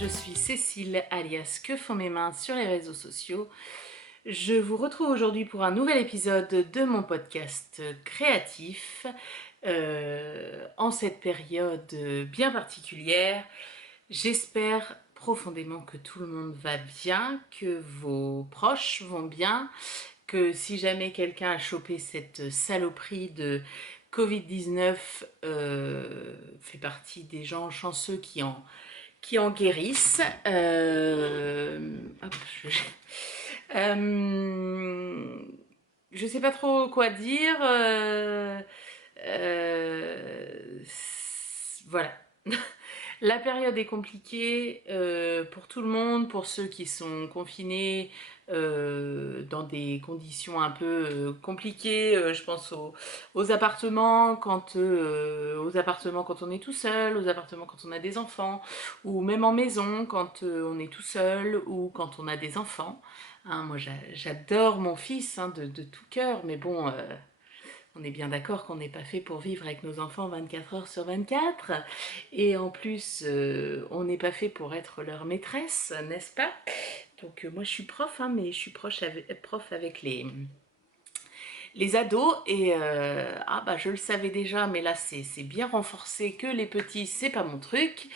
je suis Cécile, alias Que font mes mains sur les réseaux sociaux. Je vous retrouve aujourd'hui pour un nouvel épisode de mon podcast créatif. En cette période bien particulière, j'espère profondément que tout le monde va bien, que vos proches vont bien, que si jamais quelqu'un a chopé cette saloperie de Covid-19, fait partie des gens chanceux qui en guérissent. Hop, je sais pas trop quoi dire. Voilà. La période est compliquée pour tout le monde, pour ceux qui sont confinés dans des conditions un peu compliquées. Je pense aux appartements aux appartements quand on est tout seul, aux appartements quand on a des enfants, ou même en maison quand on est tout seul ou quand on a des enfants. Hein, moi, j'adore mon fils de tout cœur, mais bon. On est bien d'accord qu'on n'est pas fait pour vivre avec nos enfants 24 heures sur 24. Et en plus, on n'est pas fait pour être leur maîtresse, n'est-ce pas? Donc moi je suis prof, hein, mais je suis prof avec les ados. Et je le savais déjà, mais là c'est bien renforcé que les petits, c'est pas mon truc.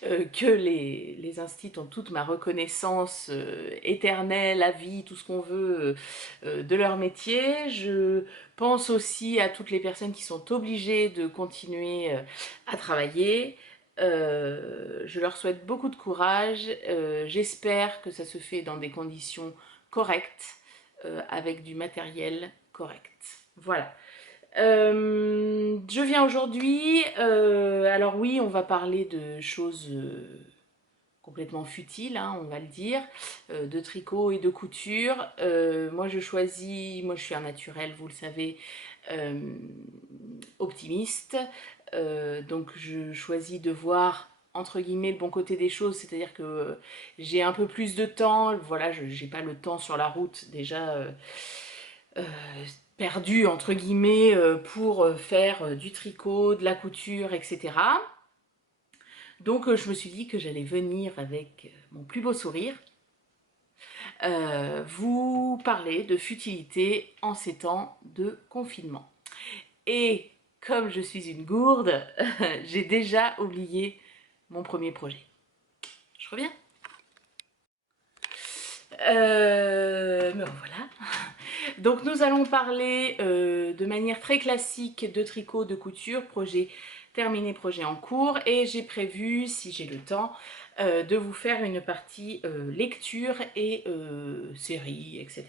Que les instits ont toute ma reconnaissance éternelle, à vie, tout ce qu'on veut de leur métier. Je pense aussi à toutes les personnes qui sont obligées de continuer à travailler. Je leur souhaite beaucoup de courage. J'espère que ça se fait dans des conditions correctes, avec du matériel correct. Voilà. Je viens aujourd'hui, alors oui, on va parler de choses complètement futiles, hein, on va le dire, de tricot et de couture. Moi je suis un naturel, vous le savez, optimiste, donc je choisis de voir entre guillemets le bon côté des choses, c'est-à-dire que j'ai un peu plus de temps, voilà, j'ai pas le temps sur la route déjà. Euh, Perdu entre guillemets pour faire du tricot, de la couture, etc. Donc je me suis dit que j'allais venir avec mon plus beau sourire vous parler de futilité en ces temps de confinement. Et comme je suis une gourde, j'ai déjà oublié mon premier projet. Je reviens. Me revoilà. Donc nous allons parler de manière très classique de tricot, de couture, projet terminé, projet en cours, et j'ai prévu, si j'ai le temps, de vous faire une partie lecture et série, etc.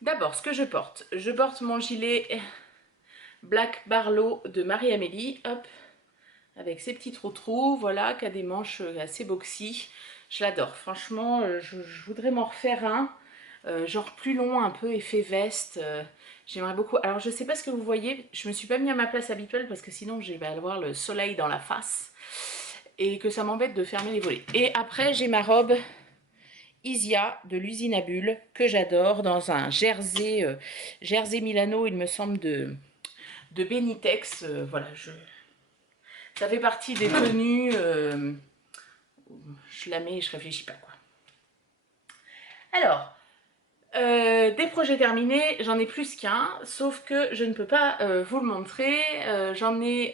D'abord, ce que je porte mon gilet Black Barlow de Marie-Amélie, hop, avec ses petits trous-trous, voilà, qui a des manches assez boxy. Je l'adore, franchement, je voudrais m'en refaire un. Genre plus long, un peu effet veste, j'aimerais beaucoup. Alors je sais pas ce que vous voyez, je me suis pas mis à ma place habituelle parce que sinon je vais avoir le soleil dans la face et que ça m'embête de fermer les volets. Et après j'ai ma robe Isia de l'usine à bulles que j'adore, dans un jersey, jersey Milano il me semble, de Benitex. Voilà, ça fait partie des tenues, je la mets et je réfléchis pas quoi. Alors, des projets terminés, j'en ai plus qu'un, sauf que je ne peux pas vous le montrer. J'en ai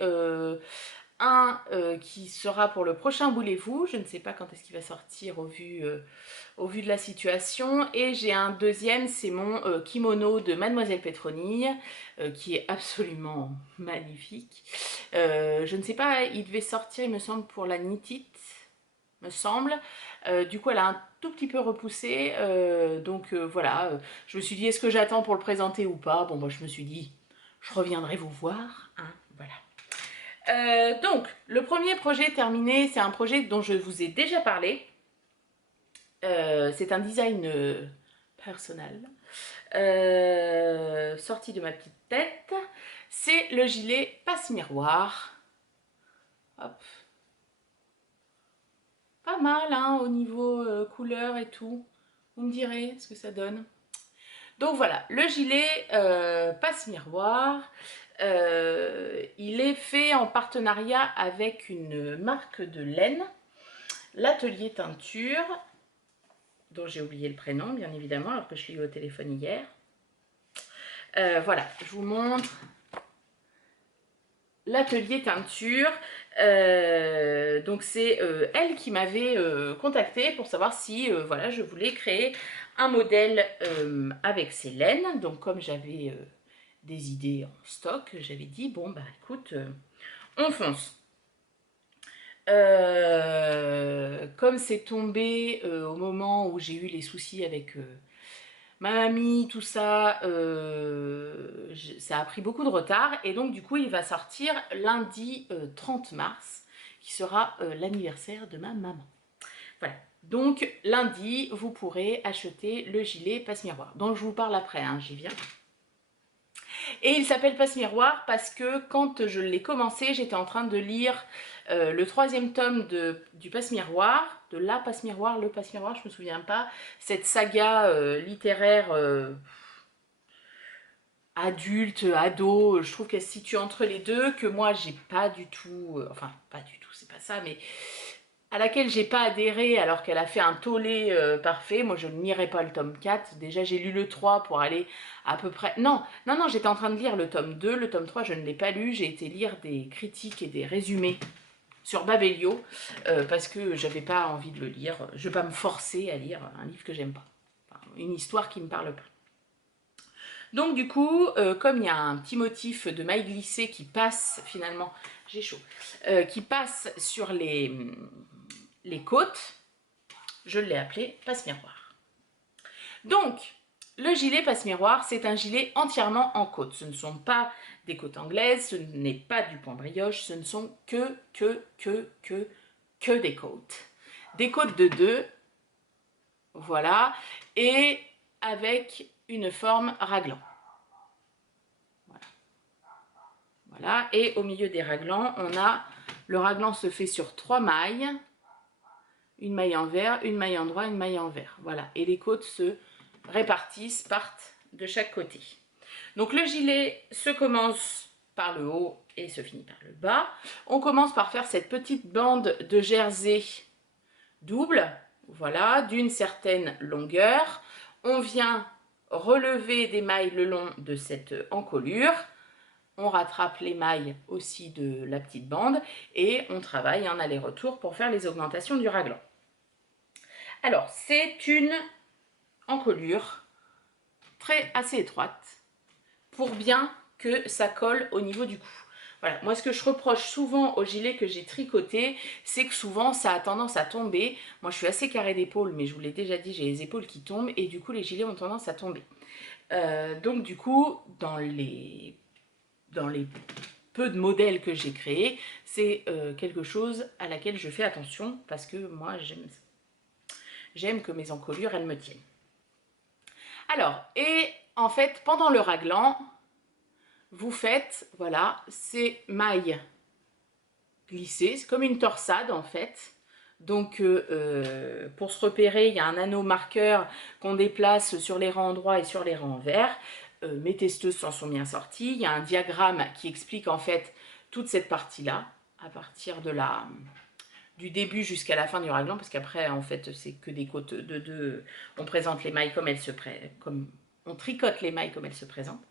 un qui sera pour le prochain Boulez-vous. Je ne sais pas quand est-ce qu'il va sortir au vu de la situation. Et j'ai un deuxième, c'est mon kimono de Mademoiselle Pétronille, qui est absolument magnifique. Je ne sais pas, il devait sortir, il me semble, pour la Knit-It, me semble. Du coup elle a un tout petit peu repoussé, voilà, je me suis dit est-ce que j'attends pour le présenter ou pas. Bon moi je me suis dit je reviendrai vous voir, hein, voilà. Donc le premier projet terminé, c'est un projet dont je vous ai déjà parlé. C'est un design personnel sorti de ma petite tête. C'est le gilet passe-miroir. Hop, pas mal hein, au niveau couleur et tout. Vous me direz ce que ça donne. Donc voilà, le gilet passe-miroir. Il est fait en partenariat avec une marque de laine. l'atelier teinture, dont j'ai oublié le prénom, bien évidemment, alors que je l'ai eu au téléphone hier. Voilà, je vous montre l'atelier teinture. Donc c'est elle qui m'avait contacté pour savoir si voilà, je voulais créer un modèle avec ces laines. Donc comme j'avais des idées en stock, j'avais dit bon bah écoute, on fonce. Comme c'est tombé au moment où j'ai eu les soucis avec ma mamie, tout ça, ça a pris beaucoup de retard. Et donc du coup il va sortir lundi 30 mars, qui sera l'anniversaire de ma maman. Voilà. Donc lundi, vous pourrez acheter le gilet passe-miroir, dont je vous parle après, hein, j'y viens. Et il s'appelle Passe-Miroir parce que quand je l'ai commencé, j'étais en train de lire le 3e tome du Passe-Miroir, de la Passe-Miroir, le Passe-Miroir, je me souviens pas, cette saga littéraire adulte, ado, je trouve qu'elle se situe entre les deux, que moi j'ai pas du tout, enfin pas du tout, c'est pas ça, mais à laquelle j'ai pas adhéré alors qu'elle a fait un tollé parfait. Moi je n'irai pas le tome 4, déjà j'ai lu le 3 pour aller à peu près... Non, j'étais en train de lire le tome 2, le tome 3 je ne l'ai pas lu, j'ai été lire des critiques et des résumés sur Babelio parce que j'avais pas envie de le lire, je vais pas me forcer à lire un livre que j'aime pas, enfin, une histoire qui me parle pas. Donc du coup, comme il y a un petit motif de maille glissée qui passe finalement, j'ai chaud, qui passe sur les côtes, je l'ai appelé passe-miroir. Donc, le gilet passe-miroir, c'est un gilet entièrement en côte. Ce ne sont pas des côtes anglaises, ce n'est pas du point brioche, ce ne sont que des côtes. Des côtes de 2, voilà, et avec une forme raglan. Voilà, et au milieu des raglans, on a, le raglan se fait sur 3 mailles, une maille en vert, une maille en droit, une maille en vert. Voilà, et les côtes se répartissent, partent de chaque côté. Donc le gilet se commence par le haut et se finit par le bas. On commence par faire cette petite bande de jersey double, voilà, d'une certaine longueur. On vient relever des mailles le long de cette encolure. On rattrape les mailles aussi de la petite bande et on travaille en aller-retour pour faire les augmentations du raglan. Alors, c'est une encolure assez étroite pour bien que ça colle au niveau du cou. Voilà, moi ce que je reproche souvent au gilet que j'ai tricoté, c'est que souvent ça a tendance à tomber. Moi je suis assez carré d'épaule, mais je vous l'ai déjà dit, j'ai les épaules qui tombent et du coup les gilets ont tendance à tomber. Donc du coup, dans les peu de modèles que j'ai créés, c'est quelque chose à laquelle je fais attention parce que moi j'aime que mes encolures elles me tiennent. Alors, et en fait pendant le raglan, vous faites, voilà, ces mailles glissées, c'est comme une torsade en fait. Donc pour se repérer, il y a un anneau marqueur qu'on déplace sur les rangs droits et sur les rangs verts. Mes testeuses s'en sont bien sorties. Il y a un diagramme qui explique en fait toute cette partie-là, à partir de du début jusqu'à la fin du raglan, parce qu'après en fait c'est que des côtes de 2. On présente les mailles comme elles se on tricote les mailles comme elles se présentent.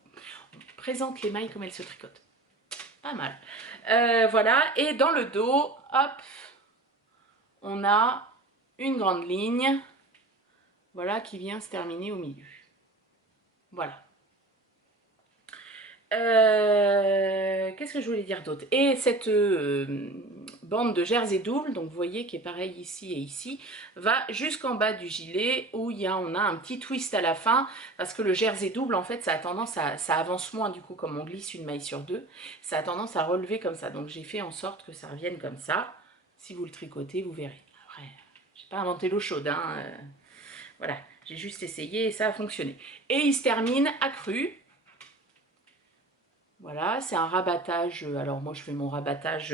On présente les mailles comme elles se tricotent. Pas mal. Voilà, et dans le dos, hop, on a une grande ligne, voilà, qui vient se terminer au milieu. Voilà. Qu'est-ce que je voulais dire d'autre? Et cette bande de jersey double, donc vous voyez qui est pareil ici et ici, va jusqu'en bas du gilet où on a un petit twist à la fin parce que le jersey double en fait ça a tendance à, ça avance moins du coup comme on glisse une maille sur 2, ça a tendance à relever comme ça, donc j'ai fait en sorte que ça revienne comme ça. Si vous le tricotez vous verrez. Après j'ai pas inventé l'eau chaude, hein, voilà, j'ai juste essayé et ça a fonctionné. Et il se termine accru. Voilà, c'est un rabattage. Alors moi je fais mon rabattage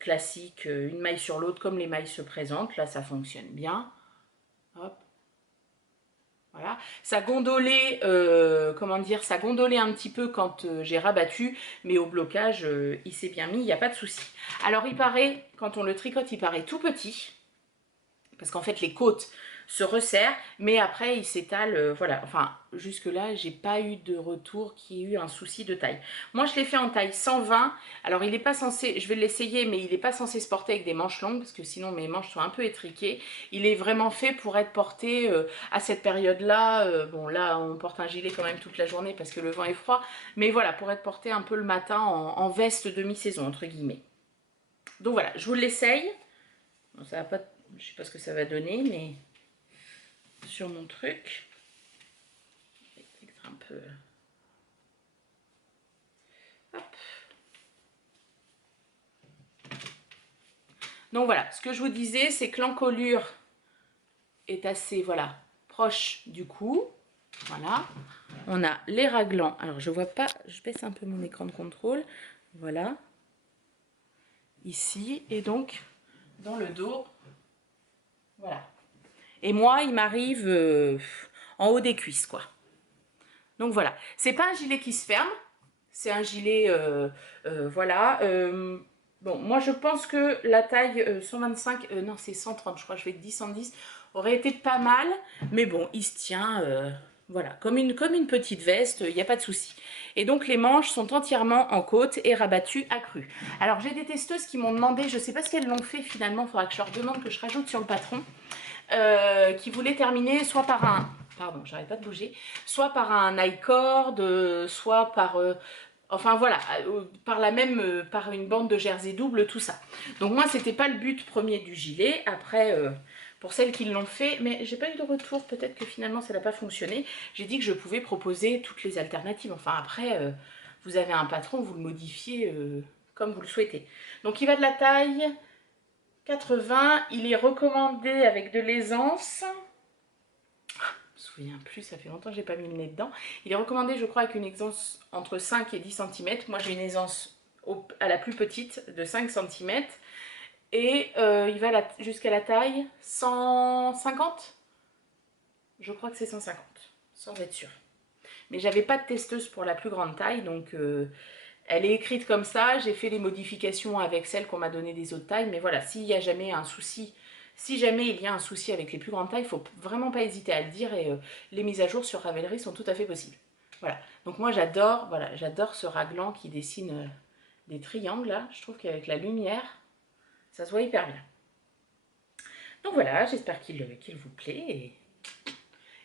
classique, une maille sur l'autre comme les mailles se présentent. Là ça fonctionne bien. Hop. Voilà. Ça gondolait, comment dire, ça gondolait un petit peu quand j'ai rabattu, mais au blocage il s'est bien mis, il n'y a pas de souci. Alors il paraît, quand on le tricote, il paraît tout petit. parce qu'en fait les côtes se resserrent, mais après il s'étale, voilà, enfin jusque là j'ai pas eu de retour qui ait eu un souci de taille. Moi je l'ai fait en taille 120, alors il n'est pas censé, je vais l'essayer, mais il n'est pas censé se porter avec des manches longues, parce que sinon mes manches sont un peu étriquées. Il est vraiment fait pour être porté à cette période-là, bon là on porte un gilet quand même toute la journée parce que le vent est froid, mais voilà, pour être porté un peu le matin en veste de mi-saison entre guillemets. Donc voilà, je vous l'essaye. Bon, ça va pas, je sais pas ce que ça va donner, mais sur mon truc, un peu. Hop. Donc voilà, ce que je vous disais, c'est que l'encolure est assez, voilà, proche du cou. Voilà. On a les raglans. Alors je vois pas, je baisse un peu mon écran de contrôle. Voilà. Ici et donc dans le dos. Voilà. Et moi, il m'arrive en haut des cuisses, quoi. Donc voilà. C'est pas un gilet qui se ferme. C'est un gilet, voilà. Bon, moi je pense que la taille 125, non c'est 130, je crois, je vais être 10, 110, aurait été pas mal. Mais bon, il se tient, voilà, comme une petite veste, il n'y a pas de souci. Et donc les manches sont entièrement en côte et rabattues à cru. Alors j'ai des testeuses qui m'ont demandé, je ne sais pas ce qu'elles l'ont fait finalement, il faudra que je leur demande, que je rajoute sur le patron, qui voulaient terminer soit par un, pardon, j'arrête pas de bouger, soit par un I-cord, soit par... enfin voilà, par une bande de jersey double, tout ça. Donc moi, c'était pas le but premier du gilet. Après, pour celles qui l'ont fait, mais j'ai pas eu de retour, peut-être que finalement ça n'a pas fonctionné. J'ai dit que je pouvais proposer toutes les alternatives. Enfin après, vous avez un patron, vous le modifiez comme vous le souhaitez. Donc il va de la taille 80, il est recommandé avec de l'aisance. Je me souviens plus, ça fait longtemps que j'ai pas mis le nez dedans. Il est recommandé, je crois, avec une aisance entre 5 et 10 cm. Moi, j'ai une aisance à la plus petite de 5 cm. Et il va jusqu'à la taille 150. Je crois que c'est 150, sans être sûr. Mais j'avais pas de testeuse pour la plus grande taille, donc elle est écrite comme ça. J'ai fait les modifications avec celle qu'on m'a donné des autres tailles. Mais voilà, s'il y a jamais un souci... Si jamais il y a un souci avec les plus grandes tailles, il ne faut vraiment pas hésiter à le dire et les mises à jour sur Ravelry sont tout à fait possibles. Voilà. Donc moi j'adore, voilà, j'adore ce raglan qui dessine des triangles là. Je trouve qu'avec la lumière, ça se voit hyper bien. Donc voilà, j'espère qu'il vous plaît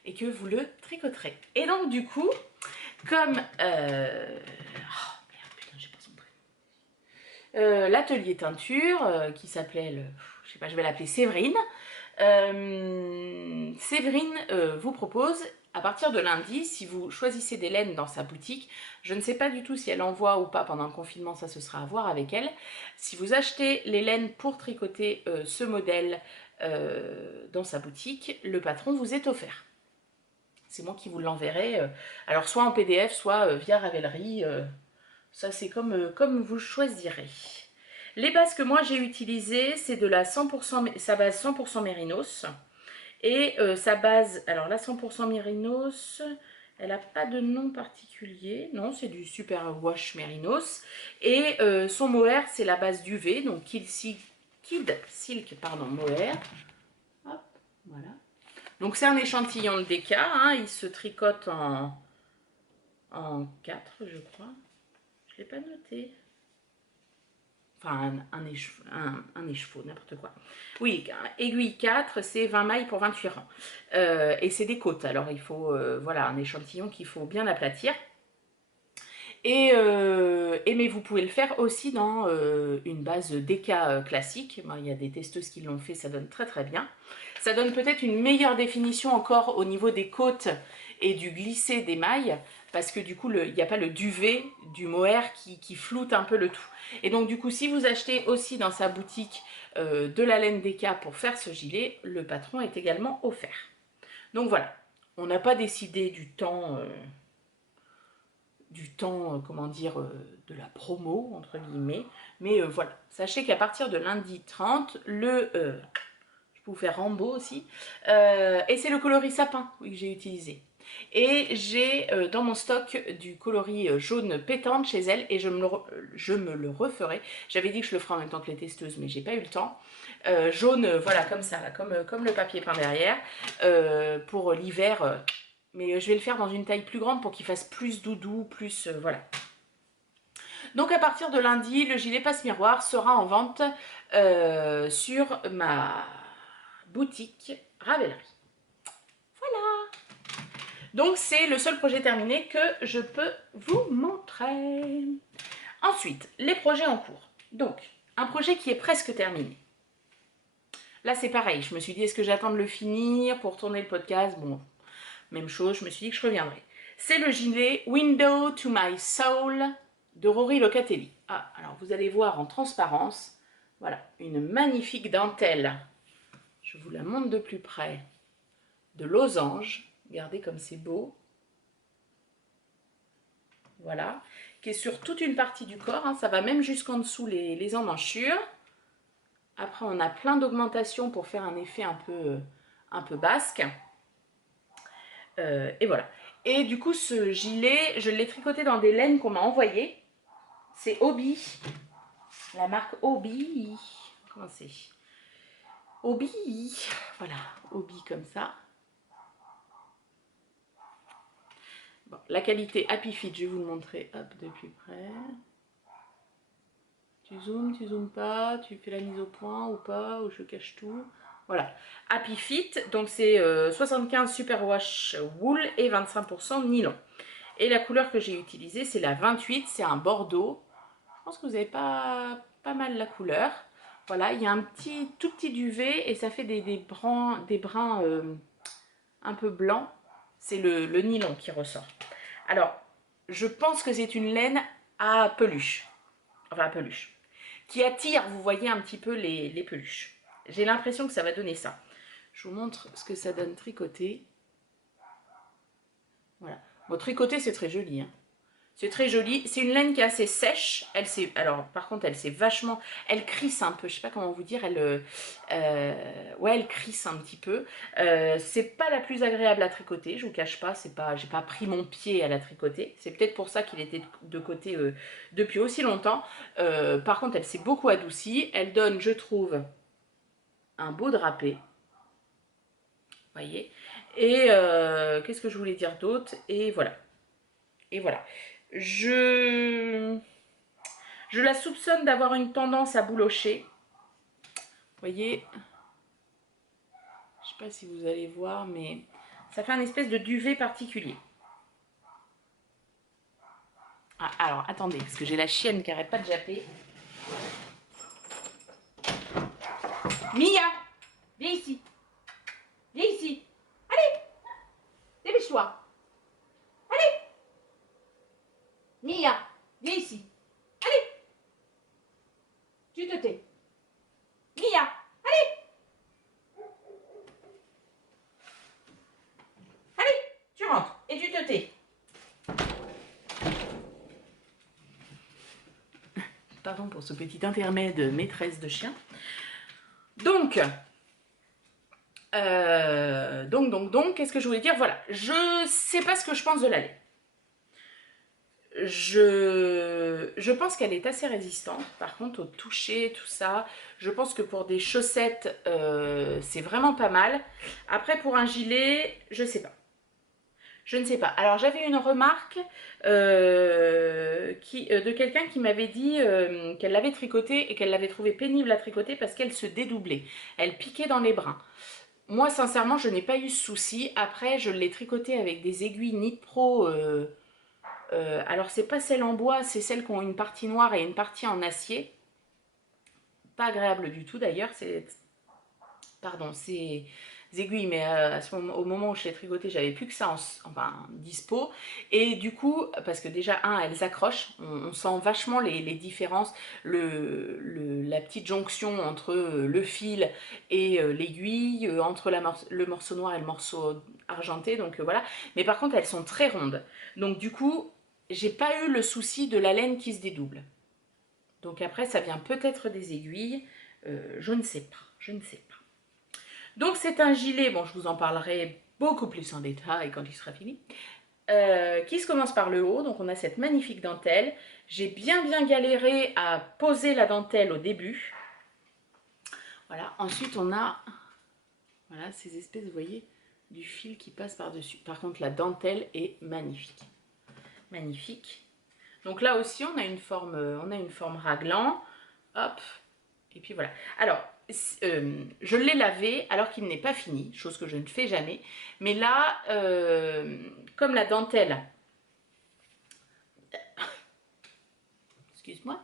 et que vous le tricoterez. Et donc du coup, comme oh merde, putain, j'ai pas son prénom. L'atelier teinture qui s'appelait je sais pas, je vais l'appeler Séverine. Séverine vous propose, à partir de lundi, si vous choisissez des laines dans sa boutique, je ne sais pas du tout si elle envoie ou pas pendant le confinement, ça ce sera à voir avec elle. Si vous achetez les laines pour tricoter ce modèle dans sa boutique, le patron vous est offert. C'est moi qui vous l'enverrai, alors soit en PDF, soit via Ravelry, ça c'est comme vous choisirez. Les bases que moi j'ai utilisées, c'est de la 100%, sa base 100% Mérinos. Et sa base, alors la 100% Mérinos, elle n'a pas de nom particulier. Non, c'est du Super Wash Mérinos. Et son mohair, c'est la base d'UV, donc Kid Silk, pardon, mohair. Hop, voilà. Donc c'est un échantillon de DK, hein, il se tricote en 4, je crois. Je ne l'ai pas noté. Enfin, un écheveau, n'importe quoi. Oui, aiguille 4, c'est 20 mailles pour 28 rangs. Et c'est des côtes, alors il faut, voilà, un échantillon qu'il faut bien aplatir. Mais vous pouvez le faire aussi dans une base DK classique. Bon, il y a des testeuses qui l'ont fait, ça donne très très bien. Ça donne peut-être une meilleure définition encore au niveau des côtes et du glissé des mailles, parce que du coup, il n'y a pas le duvet du mohair qui floute un peu le tout. Et donc du coup, si vous achetez aussi dans sa boutique de la laine DK pour faire ce gilet, le patron est également offert. Donc voilà, on n'a pas décidé du temps... comment dire, de la promo, entre guillemets. Mais voilà, sachez qu'à partir de lundi 30, je peux vous faire Rambo aussi, et c'est le coloris sapin oui, que j'ai utilisé. Et j'ai dans mon stock du coloris jaune pétante chez elle et je me le referai. J'avais dit que je le ferais en même temps que les testeuses, mais j'ai pas eu le temps. Jaune, voilà, comme ça, là, comme le papier peint derrière, pour l'hiver. Mais je vais le faire dans une taille plus grande pour qu'il fasse plus doudou, plus, voilà. Donc à partir de lundi, le gilet passe-miroir sera en vente sur ma boutique Ravelry. Voilà. Donc c'est le seul projet terminé que je peux vous montrer. Ensuite, les projets en cours. Donc, un projet qui est presque terminé. Là c'est pareil, je me suis dit est-ce que j'attends de le finir pour tourner le podcast? Bon, même chose, je me suis dit que je reviendrai. C'est le gilet Window to My Soul de Rory Locatelli. Ah, alors vous allez voir en transparence, voilà, une magnifique dentelle. Je vous la montre de plus près. De losange, regardez comme c'est beau. Voilà, qui est sur toute une partie du corps, hein, ça va même jusqu'en dessous les emmanchures. Après, on a plein d'augmentations pour faire un effet un peu basque. Et voilà. Et du coup, ce gilet, je l'ai tricoté dans des laines qu'on m'a envoyées. C'est Hobby, la marque Hobby. Comment c'est? Hobby. Voilà, Hobby comme ça. Bon, la qualité Happy Fit, je vais vous le montrer hop, de plus près. Tu zoomes pas, tu fais la mise au point ou pas, ou je cache tout. Voilà, Happy Fit, donc c'est 75 Superwash Wool et 25% nylon. Et la couleur que j'ai utilisée, c'est la 28, c'est un bordeaux. Je pense que vous avez pas mal la couleur. Voilà, il y a un tout petit duvet et ça fait des brins un peu blancs. C'est le nylon qui ressort. Alors, je pense que c'est une laine à peluche. Enfin, à peluche. Qui attire, vous voyez, un petit peu les peluches. J'ai l'impression que ça va donner ça. Je vous montre ce que ça donne tricoté. Voilà. Bon, tricoté, c'est très joli, hein. C'est très joli. C'est une laine qui est assez sèche. Alors, par contre, elle s'est vachement... Elle crisse un peu. Je sais pas comment vous dire. Ouais, elle crisse un petit peu. C'est pas la plus agréable à tricoter. Je vous cache pas. J'ai pas pris mon pied à la tricoter. C'est peut-être pour ça qu'il était de côté depuis aussi longtemps. Par contre, elle s'est beaucoup adoucie. Elle donne, je trouve, un beau drapé. Vous voyez. Et qu'est-ce que je voulais dire d'autre? Et voilà. Et voilà. Je la soupçonne d'avoir une tendance à boulocher. Vous voyez, je sais pas si vous allez voir, mais ça fait un espèce de duvet particulier. Ah, alors, attendez, parce que j'ai la chienne qui arrête pas de japper. Mia, viens ici. Viens ici. Allez, dépêche-toi. Allez. Mia, viens ici. Allez. Tu te tais. Mia, allez. Allez, tu rentres et tu te tais. Pardon pour ce petit intermède maîtresse de chien. Donc, qu'est-ce que je voulais dire? Voilà, je sais pas ce que je pense de la laine. Je pense qu'elle est assez résistante. Par contre, au toucher, tout ça, je pense que pour des chaussettes, c'est vraiment pas mal. Après, pour un gilet, je sais pas. Je ne sais pas. Alors, j'avais une remarque de quelqu'un qui m'avait dit qu'elle l'avait tricoté et qu'elle l'avait trouvé pénible à tricoter parce qu'elle se dédoublait. Elle piquait dans les brins. Moi, sincèrement, je n'ai pas eu ce souci. Après, je l'ai tricoté avec des aiguilles Knit Pro. Alors, c'est pas celles en bois, c'est celles qui ont une partie noire et une partie en acier. Pas agréable du tout, d'ailleurs. Pardon, c'est aiguilles, mais au moment où je l'ai tricoté, j'avais plus que ça dispo. Et du coup, parce que déjà, elles accrochent, on sent vachement les différences, la petite jonction entre le fil et l'aiguille, entre le morceau noir et le morceau argenté, donc voilà. Mais par contre, elles sont très rondes. Donc du coup, j'ai pas eu le souci de la laine qui se dédouble. Donc après, ça vient peut-être des aiguilles, je ne sais pas, je ne sais pas. Donc c'est un gilet, bon je vous en parlerai beaucoup plus en détail quand il sera fini. Qui se commence par le haut, donc on a cette magnifique dentelle. J'ai bien galéré à poser la dentelle au début. Voilà, ensuite on a voilà, ces espèces, vous voyez, du fil qui passe par-dessus. Par contre, la dentelle est magnifique. Magnifique. Donc là aussi, on a une forme raglan. Hop. Et puis voilà. Alors, je l'ai lavé alors qu'il n'est pas fini, chose que je ne fais jamais. Mais là, comme la dentelle... Excuse-moi.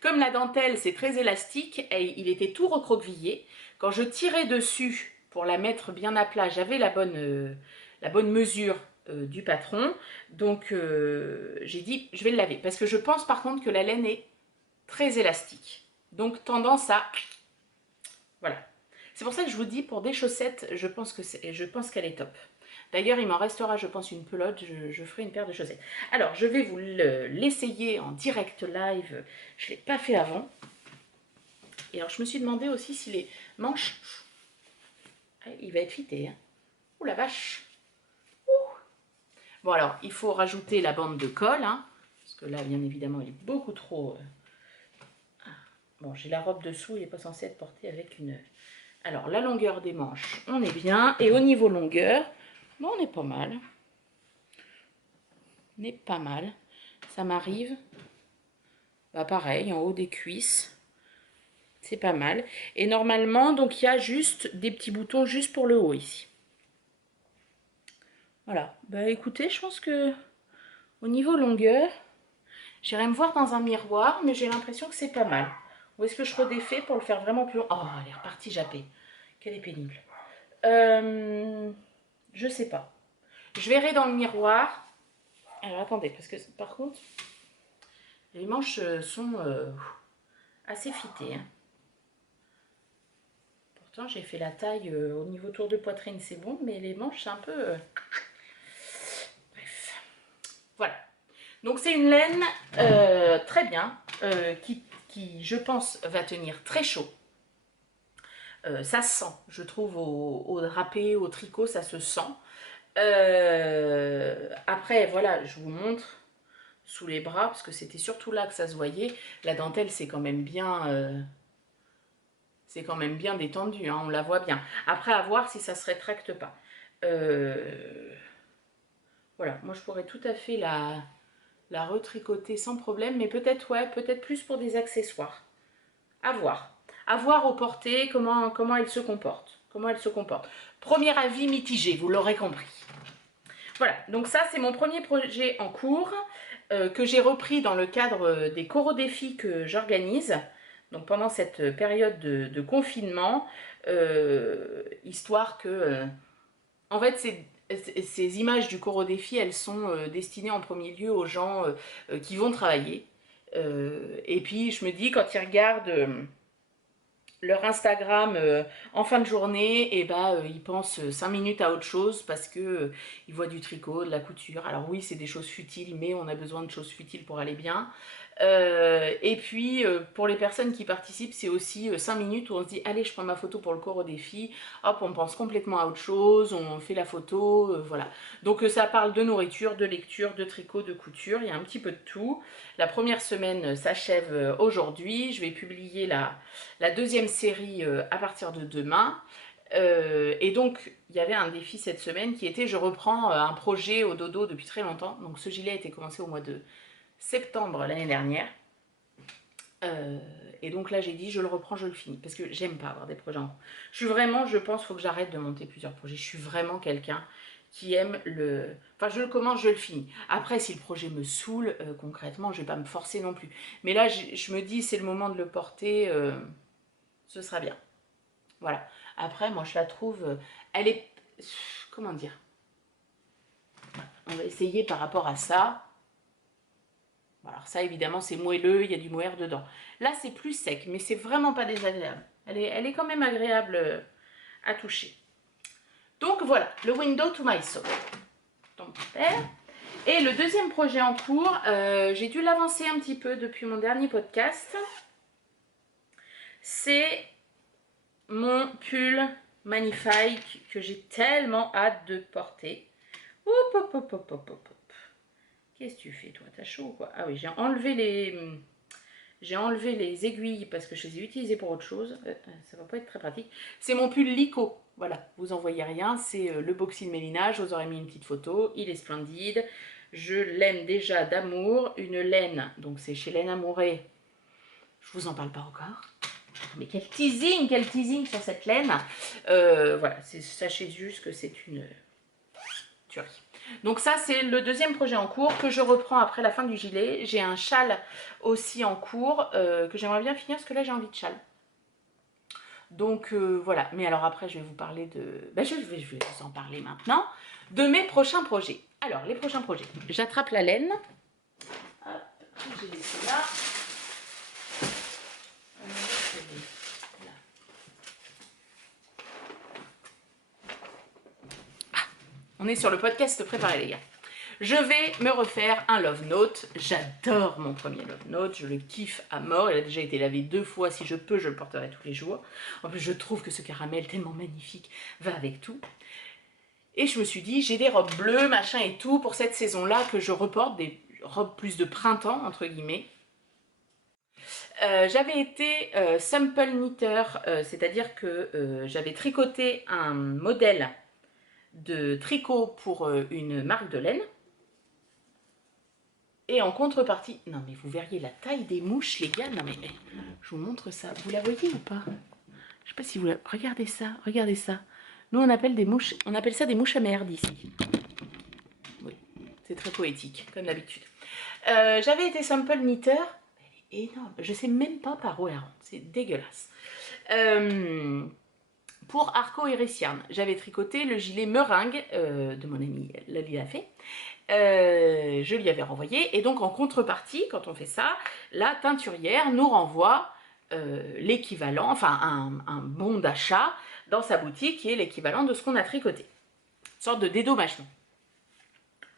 Comme la dentelle, c'est très élastique, et il était tout recroquevillé. Quand je tirais dessus pour la mettre bien à plat, j'avais la bonne mesure du patron. Donc, j'ai dit, je vais le laver. Parce que je pense par contre que la laine est très élastique. Donc, tendance à... Voilà. C'est pour ça que je vous dis, pour des chaussettes, je pense qu'elle est top. D'ailleurs, il m'en restera, je pense, une pelote. Je ferai une paire de chaussettes. Alors, je vais vous l'essayer en direct live. Je ne l'ai pas fait avant. Et alors, je me suis demandé aussi si les manches... Il va être fité. Hein. Ouh la vache. Ouh. Bon, alors, il faut rajouter la bande de colle. Hein, parce que là, bien évidemment, il est beaucoup trop... Bon, j'ai la robe dessous. Il n'est pas censé être porté avec une... Alors, la longueur des manches, on est bien. Et au niveau longueur, bon, on est pas mal. On est pas mal. Ça m'arrive. Bah, pareil, en haut des cuisses. C'est pas mal. Et normalement, donc, il y a juste des petits boutons juste pour le haut ici. Voilà. Bah, écoutez, je pense que au niveau longueur, j'irai me voir dans un miroir, mais j'ai l'impression que c'est pas mal. Où est-ce que je redéfais pour le faire vraiment plus long? Oh, elle est repartie jappée. Qu'elle est pénible. Je sais pas. Je verrai dans le miroir. Alors attendez, parce que par contre, les manches sont assez fitées. Hein. Pourtant, j'ai fait la taille au niveau tour de poitrine, c'est bon, mais les manches, c'est un peu... Bref. Voilà. Donc, c'est une laine très bien, qui, je pense, va tenir très chaud. Ça se sent, je trouve, au drapé, au tricot, ça se sent. Après, voilà, je vous montre sous les bras, parce que c'était surtout là que ça se voyait. La dentelle, c'est quand même bien détendu, hein, on la voit bien. Après, à voir si ça se rétracte pas. Voilà, moi je pourrais tout à fait la retricoter sans problème, mais peut-être, ouais, peut-être plus pour des accessoires. À voir. À voir au porté comment elle se comporte. Comment elle se comporte. Premier avis mitigé, vous l'aurez compris. Voilà, donc ça c'est mon premier projet en cours que j'ai repris dans le cadre des chorodéfis que j'organise. Donc pendant cette période de confinement, histoire que... en fait, ces images du chorodéfi, elles sont destinées en premier lieu aux gens qui vont travailler. Et puis je me dis, quand ils regardent leur Instagram en fin de journée, et ils pensent 5 minutes à autre chose parce que ils voient du tricot, de la couture. Alors oui, c'est des choses futiles, mais on a besoin de choses futiles pour aller bien. Et puis pour les personnes qui participent, c'est aussi 5 minutes où on se dit allez, je prends ma photo pour le corps au défi, hop, on pense complètement à autre chose, on fait la photo, voilà. Donc ça parle de nourriture, de lecture, de tricot, de couture, il y a un petit peu de tout. La première semaine s'achève aujourd'hui, je vais publier la deuxième série à partir de demain. Et donc, il y avait un défi cette semaine qui était je reprends un projet au dodo depuis très longtemps. Donc, ce gilet a été commencé au mois de septembre l'année dernière. Et donc là, j'ai dit je le reprends, je le finis. Parce que j'aime pas avoir des projets en cours. Je suis vraiment, je pense, il faut que j'arrête de monter plusieurs projets. Je suis vraiment quelqu'un qui aime le... Enfin, je le commence, je le finis. Après, si le projet me saoule, concrètement, je vais pas me forcer non plus. Mais là, je me dis, c'est le moment de le porter, ce sera bien. Voilà. Après, moi, je la trouve... elle est... Comment dire? On va essayer par rapport à ça. Alors ça, évidemment, c'est moelleux, il y a du mohair dedans. Là, c'est plus sec, mais c'est vraiment pas désagréable. Elle est quand même agréable à toucher. Donc voilà, le window to my soul. Donc, et le deuxième projet en cours, j'ai dû l'avancer un petit peu depuis mon dernier podcast. C'est mon pull magnifique que j'ai tellement hâte de porter. Hop, hop, hop, hop, hop, hop. Qu'est-ce que tu fais, toi? T'as chaud ou quoi? Ah oui, j'ai enlevé les aiguilles parce que je les ai utilisées pour autre chose. Ça va pas être très pratique. C'est mon pull Lico. Voilà, vous en voyez rien. C'est le Boxy de Mélina. Je vous aurais mis une petite photo. Il est splendide. Je l'aime déjà d'amour. Une laine, donc c'est chez Laine Amourée. Je vous en parle pas encore. Mais quel teasing sur cette laine. Voilà, sachez juste que c'est une tuerie. Donc ça, c'est le deuxième projet en cours que je reprends après la fin du gilet. J'ai un châle aussi en cours que j'aimerais bien finir parce que là, j'ai envie de châle. Donc voilà, mais alors après, je vais vous parler de... Ben, je vais vous en parler maintenant, de mes prochains projets. Alors, les prochains projets. J'attrape la laine. Hop, j'ai laissé là. On est sur le podcast préparé, les gars. Je vais me refaire un Love Note. J'adore mon premier Love Note. Je le kiffe à mort. Il a déjà été lavé 2 fois. Si je peux, je le porterai tous les jours. En plus, je trouve que ce caramel tellement magnifique va avec tout. Et je me suis dit, j'ai des robes bleues, machin et tout, pour cette saison-là, que je reporte, des robes plus de printemps, entre guillemets. J'avais été sample knitter, c'est-à-dire que j'avais tricoté un modèle de tricot pour une marque de laine. Et en contrepartie, non mais vous verriez la taille des mouches, les gars. Non mais je vous montre ça. Vous la voyez ou pas? Je sais pas si vous la... Regardez ça, regardez ça. Nous on appelle des mouches, on appelle ça des mouches à merde ici. Oui, c'est très poétique comme d'habitude. J'avais été sample knitter. Elle est énorme. Je sais même pas par où elle rentre. C'est dégueulasse. Pour Arco et Ressiarn, j'avais tricoté le gilet meringue de mon amie Lali Fée. Je lui avais renvoyé, et donc en contrepartie, quand on fait ça, la teinturière nous renvoie l'équivalent, enfin un bon d'achat dans sa boutique qui est l'équivalent de ce qu'on a tricoté. Une sorte de dédommagement.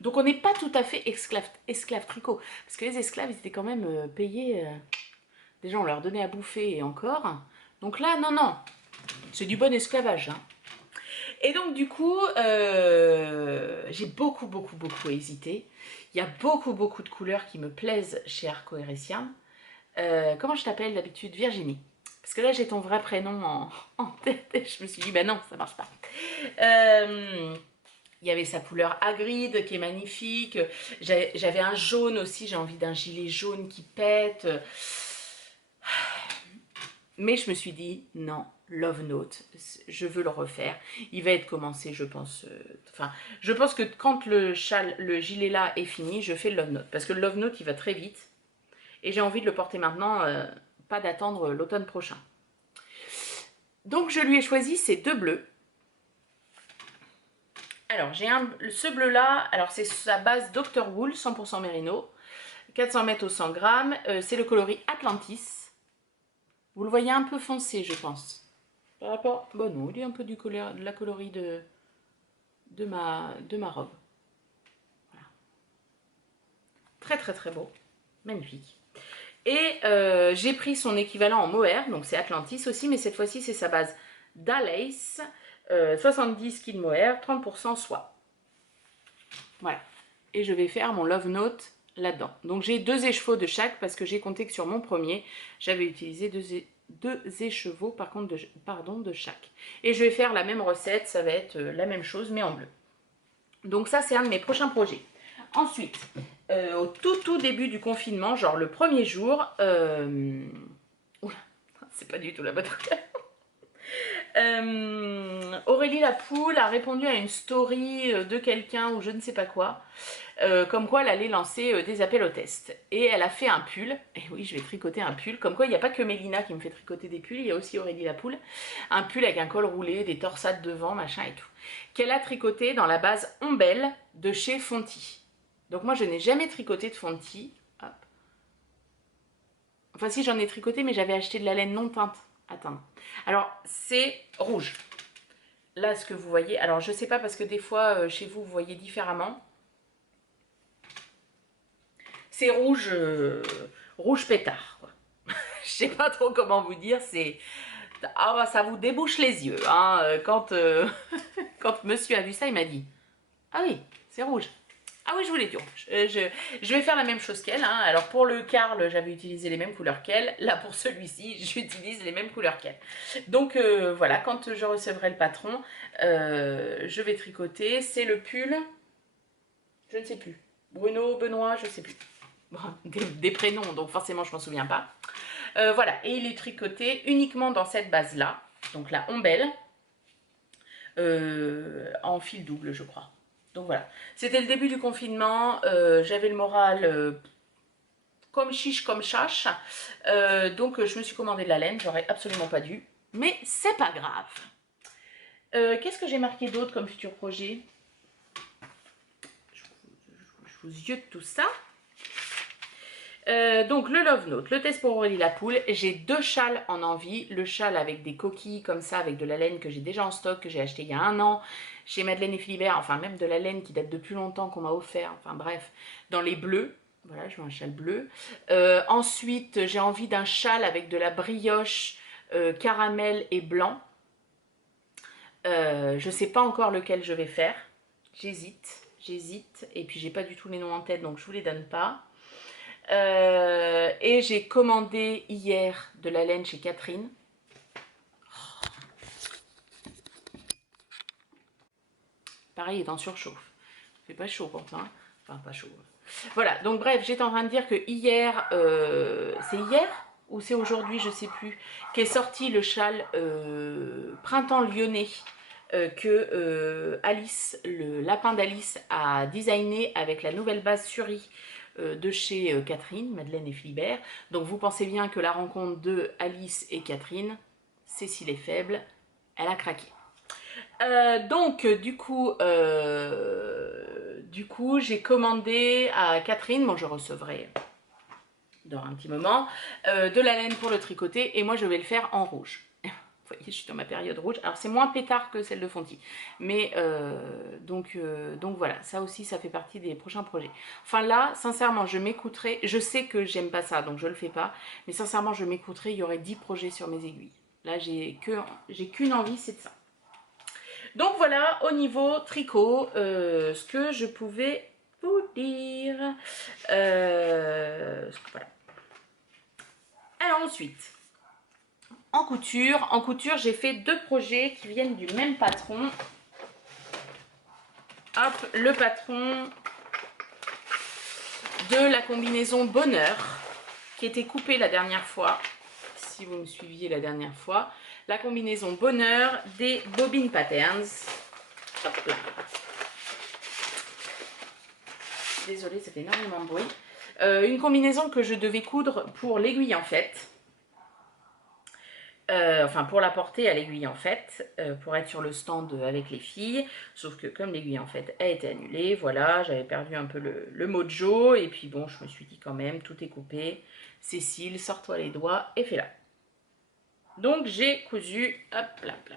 Donc on n'est pas tout à fait esclave tricot, parce que les esclaves ils étaient quand même payés, déjà on leur donnait à bouffer et encore. Donc là, non, non, c'est du bon esclavage. Hein. Et donc du coup, j'ai beaucoup hésité. Il y a beaucoup de couleurs qui me plaisent chez Arco et Ressiarn. Comment je t'appelle d'habitude? Virginie. Parce que là j'ai ton vrai prénom en tête et je me suis dit, ben non, ça marche pas. Il y avait sa couleur Hagrid qui est magnifique. J'avais un jaune aussi, j'ai envie d'un gilet jaune qui pète. Mais je me suis dit, non, Love Note, je veux le refaire. Il va être commencé, je pense. Je pense que quand le gilet là est fini, je fais le Love Note. Parce que le Love Note, il va très vite. Et j'ai envie de le porter maintenant, pas d'attendre l'automne prochain. Donc je lui ai choisi ces 2 bleus. Alors j'ai ce bleu là, alors c'est sa base Dr. Wool, 100% mérino. 400 mètres au 100 grammes. C'est le coloris Atlantis. Vous le voyez un peu foncé, je pense. Par rapport... Bon, non, il est un peu de la coloris de ma robe. Voilà. Très beau. Magnifique. Et j'ai pris son équivalent en mohair, donc c'est Atlantis aussi, mais cette fois-ci c'est sa base Dalace, 70 skin mohair, 30% soie. Voilà. Et je vais faire mon Love Note là-dedans. Donc j'ai 2 écheveaux de chaque parce que j'ai compté que sur mon premier, j'avais utilisé 2 écheveaux de chaque. Et je vais faire la même recette, ça va être la même chose mais en bleu. Donc ça c'est un de mes prochains projets. Ensuite, au tout début du confinement, genre le premier jour, oula, c'est pas du tout la bonne Aurélie Lapoule a répondu à une story de quelqu'un ou je ne sais pas quoi, comme quoi elle allait lancer des appels au test. Et elle a fait un pull, et oui je vais tricoter un pull, comme quoi il n'y a pas que Mélina qui me fait tricoter des pulls, il y a aussi Aurélie Lapoule, un pull avec un col roulé, des torsades devant, machin et tout, qu'elle a tricoté dans la base Ombelle de chez Fonty. Donc moi je n'ai jamais tricoté de Fonty, hop. Enfin si j'en ai tricoté mais j'avais acheté de la laine non teinte. Attends. Alors, c'est rouge. Là, ce que vous voyez... Alors, je sais pas parce que des fois, chez vous, vous voyez différemment. C'est rouge... rouge pétard, quoi. Je sais pas trop comment vous dire. C'est Ah bah ça vous débouche les yeux, hein. Quand monsieur a vu ça, il m'a dit, ah oui, c'est rouge. Ah oui, je vous l'ai dit. Je vais faire la même chose qu'elle, hein. Alors pour le Karl, j'avais utilisé les mêmes couleurs qu'elle. Là pour celui-ci, j'utilise les mêmes couleurs qu'elle. Donc voilà, quand je recevrai le patron, je vais tricoter. C'est le pull, je ne sais plus. Bruno, Benoît, je ne sais plus. Bon, des prénoms, donc forcément je m'en souviens pas. Voilà, et il est tricoté uniquement dans cette base-là. Donc la ombelle, en fil double, je crois. Donc voilà, c'était le début du confinement, j'avais le moral comme chiche, comme chache, donc je me suis commandé de la laine, j'aurais absolument pas dû, mais c'est pas grave. Qu'est-ce que j'ai marqué d'autre comme futur projet? Je vous ziote tout ça. Donc le Love Note, le test pour Aurélie la poule, j'ai 2 châles en envie, le châle avec des coquilles comme ça, avec de la laine que j'ai déjà en stock, que j'ai acheté il y a 1 an, chez Madeleine et Philibert, enfin même de la laine qui date de plus longtemps qu'on m'a offert, enfin bref, dans les bleus, voilà je veux un châle bleu. Ensuite j'ai envie d'un châle avec de la brioche, caramel et blanc, je sais pas encore lequel je vais faire, j'hésite, et puis j'ai pas du tout les noms en tête donc je vous les donne pas. Et j'ai commandé hier de la laine chez Catherine. Pareil, il est en surchauffe. Il fait pas chaud pourtant. Hein. Enfin, pas chaud. Voilà, donc bref, j'étais en train de dire que hier, c'est hier ou c'est aujourd'hui, je sais plus, qu'est sorti le châle Printemps Lyonnais que Alice, le lapin d'Alice, a designé avec la nouvelle base Suri de chez Catherine, Madeleine et Philibert. Donc vous pensez bien que la rencontre de Alice et Catherine, Cécile est faible, elle a craqué. Donc du coup j'ai commandé à Catherine, bon je recevrai dans un petit moment, de la laine pour le tricoter et moi je vais le faire en rouge. Vous voyez, je suis dans ma période rouge. Alors c'est moins pétard que celle de Fonty. Mais donc voilà, ça aussi ça fait partie des prochains projets. Enfin là, sincèrement, je m'écouterai. Je sais que j'aime pas ça, donc je le fais pas. Mais sincèrement, je m'écouterai, il y aurait 10 projets sur mes aiguilles. Là, j'ai qu'une envie, c'est de ça. Donc voilà, au niveau tricot, ce que je pouvais vous dire. Voilà. Alors ensuite, en couture, j'ai fait 2 projets qui viennent du même patron. Hop, le patron de la combinaison Bonheur, qui était coupée la dernière fois, si vous me suiviez la dernière fois. La combinaison Bonheur des Bobbin Patterns. Hop là. Désolée, ça fait énormément de bruit. Une combinaison que je devais coudre pour l'aiguille en fait. Enfin pour la porter à l'aiguille en fait, pour être sur le stand avec les filles, sauf que comme l'aiguille en fait a été annulée, voilà, j'avais perdu un peu le mojo, et puis bon, je me suis dit quand même, tout est coupé, Cécile, sors-toi les doigts et fais-la. Donc j'ai cousu, hop là, là, là,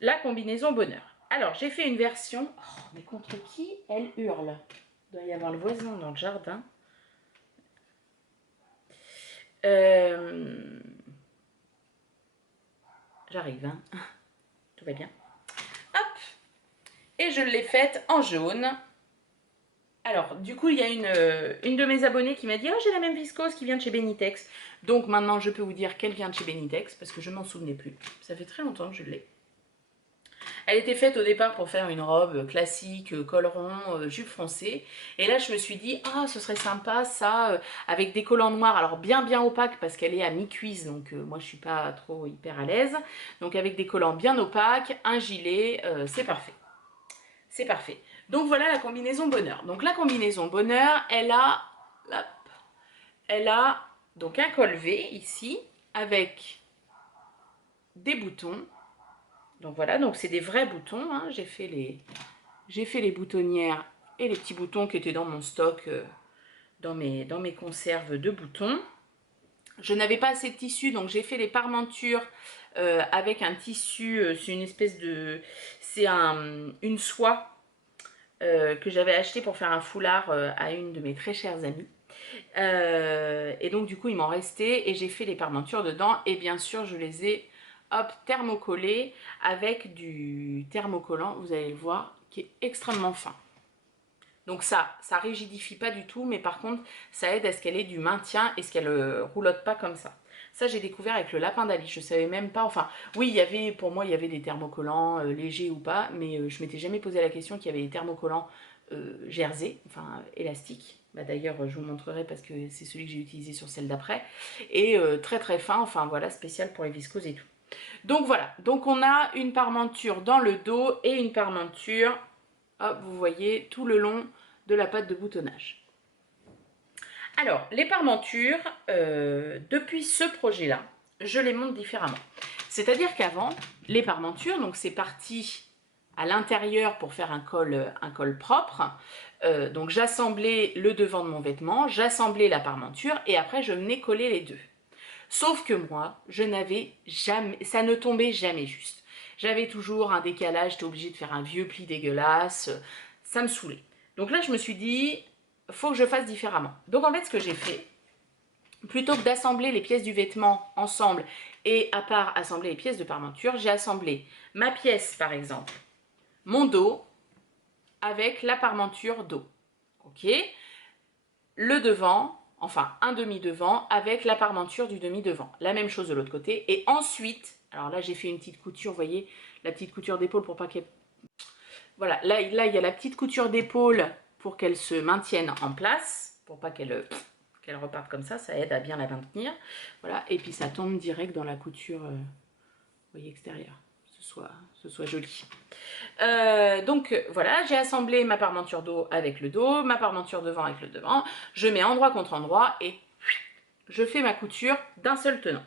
la combinaison Bonheur. Alors j'ai fait une version, oh, mais contre qui elle hurle? Il doit y avoir le voisin dans le jardin. J'arrive, hein. Tout va bien. Hop. Et je l'ai faite en jaune. Alors, du coup, il y a une de mes abonnées qui m'a dit « Oh, j'ai la même viscose qui vient de chez Benitex. » Donc maintenant, je peux vous dire qu'elle vient de chez Benitex parce que je ne m'en souvenais plus. Ça fait très longtemps que je l'ai. Elle était faite au départ pour faire une robe classique, col rond, jupe froncée. Et là, je me suis dit, ah, ce serait sympa ça, avec des collants noirs, alors bien opaques parce qu'elle est à mi-cuisse, donc moi je suis pas trop hyper à l'aise. Donc avec des collants bien opaques, un gilet, c'est parfait. C'est parfait. Donc voilà la combinaison Bonheur. Donc la combinaison Bonheur, elle a donc un col V ici, avec des boutons. Donc voilà, donc c'est des vrais boutons, hein. J'ai fait les boutonnières et les petits boutons qui étaient dans mon stock, dans mes conserves de boutons. Je n'avais pas assez de tissu, donc j'ai fait les parmentures avec un tissu, c'est une espèce de... C'est une soie que j'avais acheté pour faire un foulard à une de mes très chères amies. Et donc du coup il m'en restait et j'ai fait les parmentures dedans et bien sûr je les ai hop thermocollées avec du thermocollant, vous allez le voir, qui est extrêmement fin. Donc ça rigidifie pas du tout, mais par contre ça aide à ce qu'elle ait du maintien et ce qu'elle roulotte pas comme ça. Ça j'ai découvert avec le lapin d'Ali, je savais même pas, enfin oui il y avait, pour moi il y avait des thermocollants légers ou pas, mais je m'étais jamais posé la question qu'il y avait des thermocollants jersey, enfin élastiques. Bah, d'ailleurs je vous montrerai parce que c'est celui que j'ai utilisé sur celle d'après. Et très très fin, enfin voilà, spécial pour les viscoses et tout. Donc voilà, donc on a une parmenture dans le dos et une parmenture, hop, vous voyez, tout le long de la pâte de boutonnage. Alors, les parmentures, depuis ce projet-là, je les monte différemment. C'est-à-dire qu'avant, les parmentures, donc c'est parti à l'intérieur pour faire un col propre. Donc j'assemblais le devant de mon vêtement, j'assemblais la parmenture et après je venais coller les deux. Sauf que moi, je n'avais jamais, ça ne tombait jamais juste. J'avais toujours un décalage, j'étais obligée de faire un vieux pli dégueulasse, ça me saoulait. Donc là, je me suis dit, faut que je fasse différemment. Donc en fait, ce que j'ai fait, plutôt que d'assembler les pièces du vêtement ensemble et à part assembler les pièces de parmenture, j'ai assemblé ma pièce, par exemple, mon dos avec la parmenture dos. Ok. Le devant, enfin un demi-devant avec la parmenture du demi-devant. La même chose de l'autre côté. Et ensuite, alors là j'ai fait une petite couture, vous voyez, la petite couture d'épaule pour pas qu'elle... Voilà, là il y a la petite couture d'épaule pour qu'elle se maintienne en place, pour pas qu'elle reparte comme ça aide à bien la maintenir. Voilà, et puis ça tombe direct dans la couture, vous voyez, extérieure. Ce soit joli. Donc voilà, j'ai assemblé ma parmenture dos avec le dos, ma parmenture devant avec le devant. Je mets endroit contre endroit et je fais ma couture d'un seul tenant.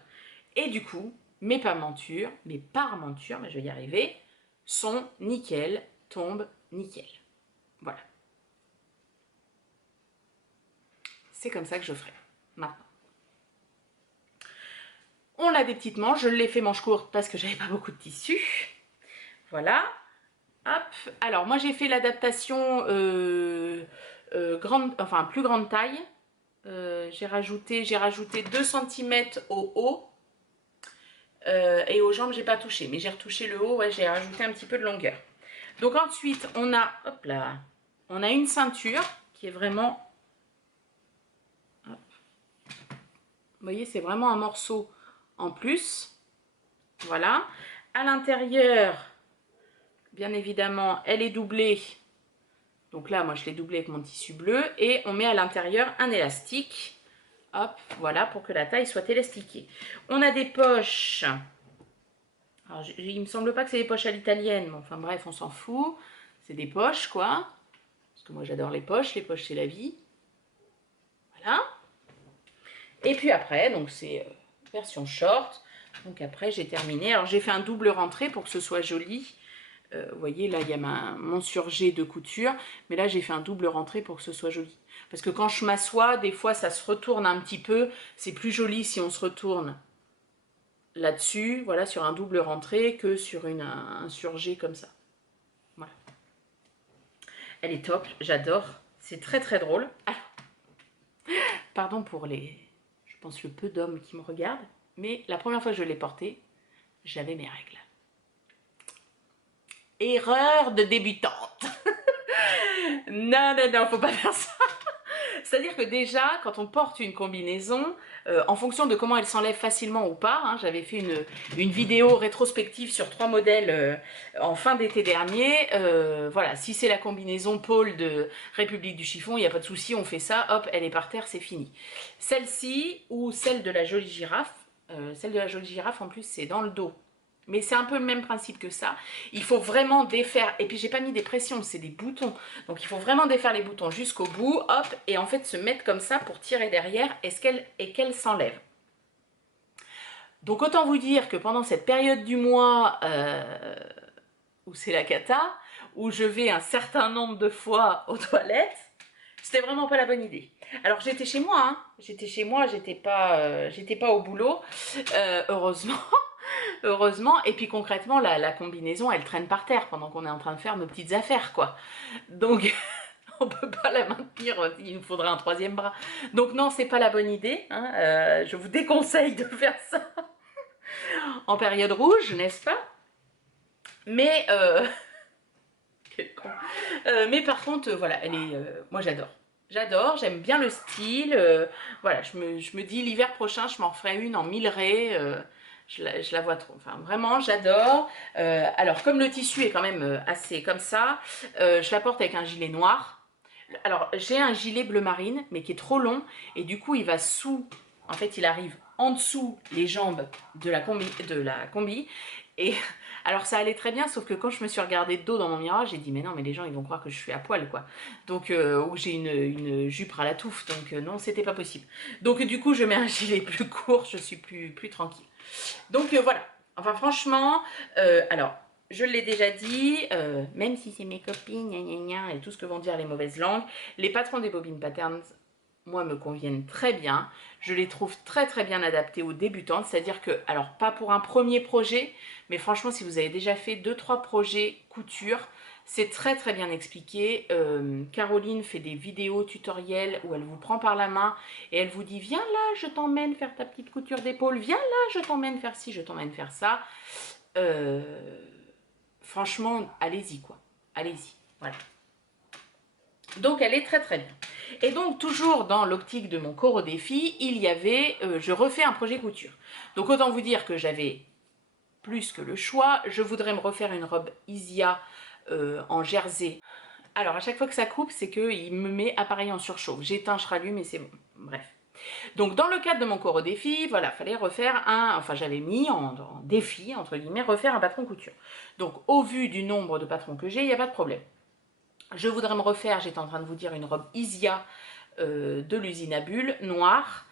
Et du coup, mes parmentures, mais je vais y arriver, sont nickel, tombent nickel. Voilà. C'est comme ça que je ferai maintenant. On a des petites manches, je l'ai fait manche courte parce que j'avais pas beaucoup de tissu. Voilà. Hop. Alors moi j'ai fait l'adaptation enfin plus grande taille. J'ai rajouté 2 cm au haut. Et aux jambes j'ai pas touché, mais j'ai retouché le haut, ouais, j'ai rajouté un petit peu de longueur. Donc ensuite on a, hop là, on a une ceinture qui est vraiment, hop, vous voyez, c'est vraiment un morceau en plus. Voilà. À l'intérieur, bien évidemment, elle est doublée. Donc là, moi, je l'ai doublée avec mon tissu bleu. Et on met à l'intérieur un élastique. Hop, voilà, pour que la taille soit élastiquée. On a des poches. Alors, il me semble pas que c'est des poches à l'italienne. Mais enfin bref, on s'en fout. C'est des poches, quoi. Parce que moi, j'adore les poches. Les poches, c'est la vie. Voilà. Et puis après, donc c'est version short. Donc après, j'ai terminé. Alors, j'ai fait un double rentré pour que ce soit joli. Vous voyez, là, il y a mon surjet de couture. Mais là, j'ai fait un double rentré pour que ce soit joli. Parce que quand je m'assois, des fois, ça se retourne un petit peu. C'est plus joli si on se retourne là-dessus, voilà, sur un double rentré, que sur un surjet comme ça. Voilà. Elle est top, j'adore. C'est très très drôle. Alors, pardon pour je pense, le peu d'hommes qui me regardent. Mais la première fois que je l'ai portée, j'avais mes règles. Erreur de débutante. Non, non, non, faut pas faire ça. C'est-à-dire que déjà, quand on porte une combinaison, en fonction de comment elle s'enlève facilement ou pas, hein, j'avais fait une vidéo rétrospective sur 3 modèles en fin d'été dernier. Voilà, si c'est la combinaison pôle de République du chiffon, il n'y a pas de souci, on fait ça, hop, elle est par terre, c'est fini. Celle-ci ou celle de la jolie girafe, en plus, c'est dans le dos. Mais c'est un peu le même principe que ça. Il faut vraiment défaire. Et puis j'ai pas mis des pressions, c'est des boutons. Donc il faut vraiment défaire les boutons jusqu'au bout. Hop. Et en fait se mettre comme ça pour tirer derrière et qu'elle s'enlève. Donc autant vous dire que pendant cette période du mois où c'est la cata, où je vais un certain nombre de fois aux toilettes, c'était vraiment pas la bonne idée. Alors j'étais chez moi, hein. J'étais chez moi, j'étais pas au boulot, heureusement. Heureusement, et puis concrètement, la combinaison, elle traîne par terre pendant qu'on est en train de faire nos petites affaires, quoi. Donc, on peut pas la maintenir, il nous faudra un troisième bras. Donc non, c'est pas la bonne idée, hein. Je vous déconseille de faire ça en période rouge, n'est-ce pas? Mais, quel con. Mais par contre, voilà, elle est, moi j'adore. J'adore, j'aime bien le style. Voilà, je me dis l'hiver prochain, je m'en referai une en millerai. Je la vois trop. Enfin, vraiment, j'adore. Alors, comme le tissu est quand même assez comme ça, je la porte avec un gilet noir. Alors, j'ai un gilet bleu marine, mais qui est trop long. Et du coup, il va sous. En fait, il arrive en dessous les jambes de la combi. Et alors, ça allait très bien, sauf que quand je me suis regardée de dos dans mon miroir, j'ai dit, mais non, mais les gens, ils vont croire que je suis à poil, quoi. Donc, ou que j'ai une jupe à la touffe. Donc, non, c'était pas possible. Donc, du coup, je mets un gilet plus court, je suis plus tranquille. Donc, voilà. Enfin, franchement, alors, je l'ai déjà dit, même si c'est mes copines, gna gna gna, et tout ce que vont dire les mauvaises langues, les patrons des Bobbin Patterns, moi, me conviennent très bien. Je les trouve très très bien adaptés aux débutantes, c'est-à-dire que, alors pas pour un premier projet, mais franchement, si vous avez déjà fait 2-3 projets couture, c'est très très bien expliqué. Caroline fait des vidéos tutoriels où elle vous prend par la main et elle vous dit, viens là, je t'emmène faire ta petite couture d'épaule, viens là, je t'emmène faire ci, je t'emmène faire ça. Franchement, allez-y quoi, allez-y, voilà. Donc elle est très très bien. Et donc toujours dans l'optique de mon corps au défi, il y avait, je refais un projet couture. Donc autant vous dire que j'avais plus que le choix. Je voudrais me refaire une robe Isia en jersey. Alors à chaque fois que ça coupe, c'est qu'il me met appareil en surchauffe. J'éteins, je rallume et c'est bon. Bref. Donc dans le cadre de mon corps au défi, voilà, fallait refaire enfin j'avais mis en défi, entre guillemets, refaire un patron couture. Donc au vu du nombre de patrons que j'ai, il n'y a pas de problème. Je voudrais me refaire, j'étais en train de vous dire, une robe Isia de l'usine à bulles, noire,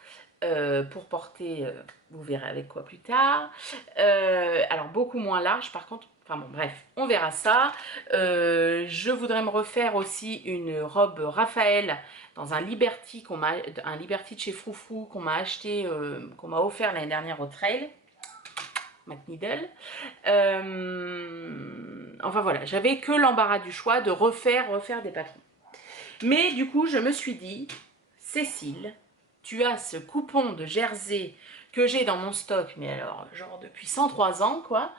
pour porter, vous verrez avec quoi plus tard. Alors beaucoup moins large par contre, enfin bon bref, on verra ça. Je voudrais me refaire aussi une robe Raphaël dans un Liberty, un Liberty de chez Froufrou qu'on m'a acheté, qu'on m'a offert l'année dernière au trail. McNeedle. Enfin voilà, j'avais que l'embarras du choix de refaire des patrons. Mais du coup, je me suis dit, Cécile, tu as ce coupon de jersey que j'ai dans mon stock, mais alors, genre depuis 103 ans, quoi.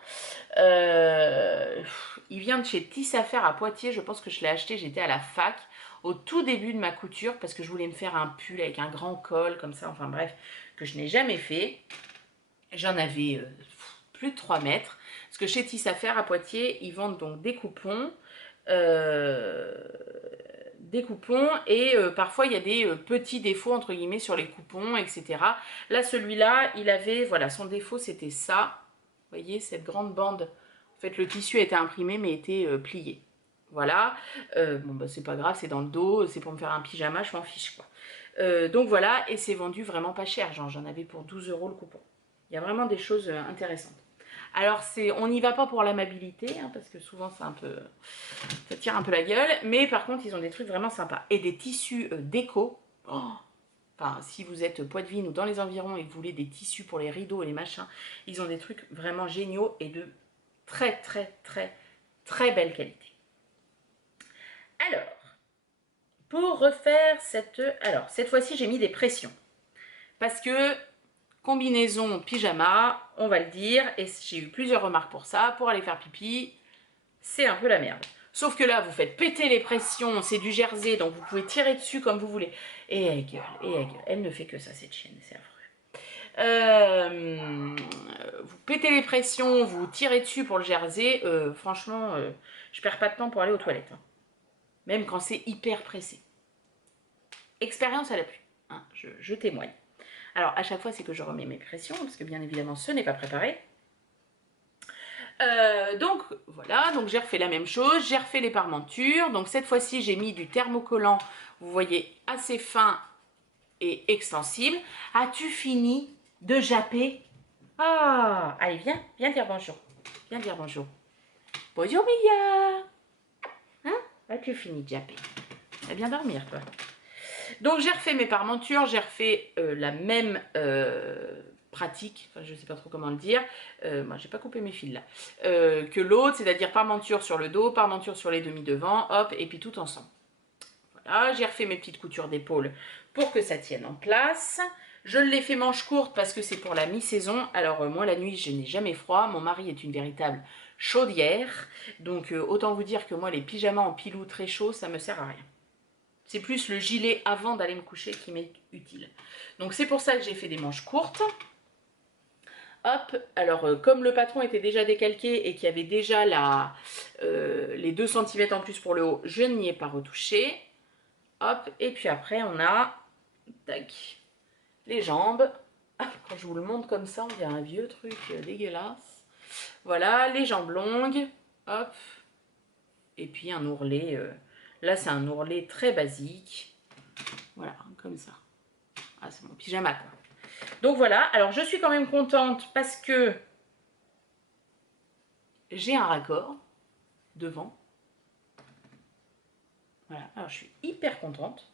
Il vient de chez Tissaffaire à Poitiers, je pense que je l'ai acheté, j'étais à la fac, au tout début de ma couture, parce que je voulais me faire un pull avec un grand col, comme ça, enfin bref, que je n'ai jamais fait. J'en avais plus de 3 mètres, parce que chez Tissaffaire à Poitiers, ils vendent donc des coupons, et parfois il y a des petits défauts entre guillemets sur les coupons, etc. Là celui-là, il avait, voilà, son défaut c'était ça, vous voyez cette grande bande, en fait le tissu a été imprimé mais était plié. Voilà, bon bah c'est pas grave, c'est dans le dos, c'est pour me faire un pyjama, je m'en fiche quoi. Donc voilà, et c'est vendu vraiment pas cher, j'en avais pour 12 € le coupon. Il y a vraiment des choses intéressantes. Alors, on n'y va pas pour l'amabilité, hein, parce que souvent, ça tire un peu la gueule. Mais par contre, ils ont des trucs vraiment sympas. Et des tissus déco. Oh, enfin, si vous êtes Poitvine ou dans les environs et que vous voulez des tissus pour les rideaux et les machins, ils ont des trucs vraiment géniaux et de très, très, très, très belle qualité. Alors, pour refaire cette fois-ci, j'ai mis des pressions. Parce que combinaison pyjama, on va le dire, et j'ai eu plusieurs remarques pour ça, pour aller faire pipi, c'est un peu la merde. Sauf que là, vous faites péter les pressions, c'est du jersey, donc vous pouvez tirer dessus comme vous voulez. Et elle gueule. Elle ne fait que ça, cette chienne, c'est affreux. Vous pétez les pressions, vous tirez dessus pour le jersey, franchement, je perds pas de temps pour aller aux toilettes. Hein. Même quand c'est hyper pressé. Expérience à la pluie, hein, je témoigne. Alors, à chaque fois, c'est que je remets mes pressions, parce que bien évidemment, ce n'est pas préparé. Donc, voilà, donc j'ai refait la même chose, j'ai refait les parmentures. Donc, cette fois-ci, j'ai mis du thermocollant, vous voyez, assez fin et extensible. As-tu fini de japper? Ah, allez, viens dire bonjour. Viens dire bonjour. Bonjour, Mia. Hein? As-tu fini de japper? Tu vas bien dormir, toi. Donc j'ai refait mes parmentures, j'ai refait la même pratique, enfin je sais pas trop comment le dire, moi j'ai pas coupé mes fils là, que l'autre, c'est-à-dire parmenture sur le dos, parmenture sur les demi-devants, hop, et puis tout ensemble. Voilà, j'ai refait mes petites coutures d'épaule pour que ça tienne en place. Je l'ai fait manche courte parce que c'est pour la mi-saison. Alors moi la nuit je n'ai jamais froid. Mon mari est une véritable chaudière. Donc autant vous dire que moi les pyjamas en pilou très chauds ça me sert à rien. C'est plus le gilet avant d'aller me coucher qui m'est utile. Donc c'est pour ça que j'ai fait des manches courtes. Hop, alors comme le patron était déjà décalqué et qu'il y avait déjà les 2 cm en plus pour le haut, je n'y ai pas retouché. Hop, et puis après on a tac, les jambes. Ah, quand je vous le montre comme ça, on dirait un vieux truc dégueulasse. Voilà, les jambes longues. Hop, et puis un ourlet. Là, c'est un ourlet très basique. Voilà, comme ça. Ah, c'est mon pyjama, quoi. Donc voilà, alors je suis quand même contente parce que j'ai un raccord devant. Voilà, alors je suis hyper contente.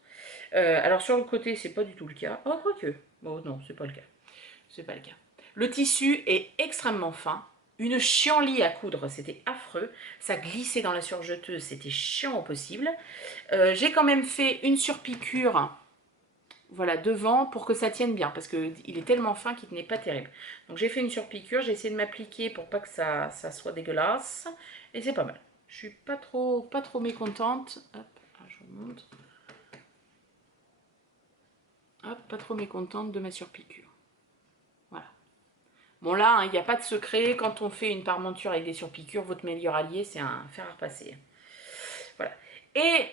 Alors sur le côté, c'est pas du tout le cas. Oh, quoique. Bon, non, c'est pas le cas. C'est pas le cas. Le tissu est extrêmement fin. Une chienlit à coudre, c'était affreux. Ça glissait dans la surjeteuse, c'était chiant au possible. J'ai quand même fait une surpiqûre, voilà, devant pour que ça tienne bien, parce qu'il est tellement fin qu'il n'est pas terrible. Donc j'ai fait une surpiqûre, j'ai essayé de m'appliquer pour pas que ça soit dégueulasse, et c'est pas mal. Je suis pas trop mécontente. Hop, je vous montre. Hop, pas trop mécontente de ma surpiqûre. Voilà. Bon là, il n'y a pas de secret, quand on fait une parmenture avec des surpiqûres, votre meilleur allié, c'est un fer à repasser. Voilà. Et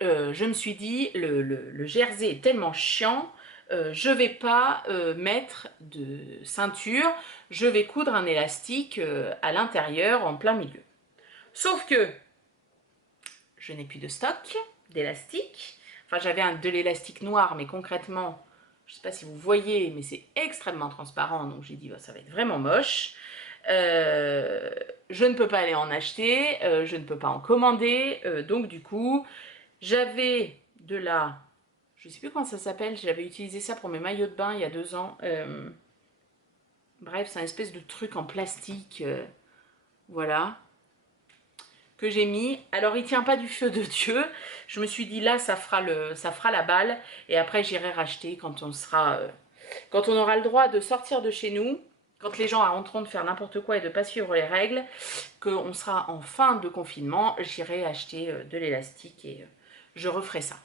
je me suis dit, le jersey est tellement chiant, je vais pas mettre de ceinture, je vais coudre un élastique à l'intérieur, en plein milieu. Sauf que je n'ai plus de stock d'élastique. Enfin, j'avais de l'élastique noir, mais concrètement, je ne sais pas si vous voyez, mais c'est extrêmement transparent, donc j'ai dit, oh, ça va être vraiment moche. Je ne peux pas aller en acheter, je ne peux pas en commander, donc du coup, j'avais de la... Je ne sais plus comment ça s'appelle, j'avais utilisé ça pour mes maillots de bain il y a 2 ans. Bref, c'est un espèce de truc en plastique, voilà, que j'ai mis. Alors, il ne tient pas du feu de Dieu. Je me suis dit, là, ça fera la balle. Et après, j'irai racheter quand on aura le droit de sortir de chez nous, quand les gens arrêteront de faire n'importe quoi et de ne pas suivre les règles, qu'on sera en fin de confinement, j'irai acheter de l'élastique et je referai ça.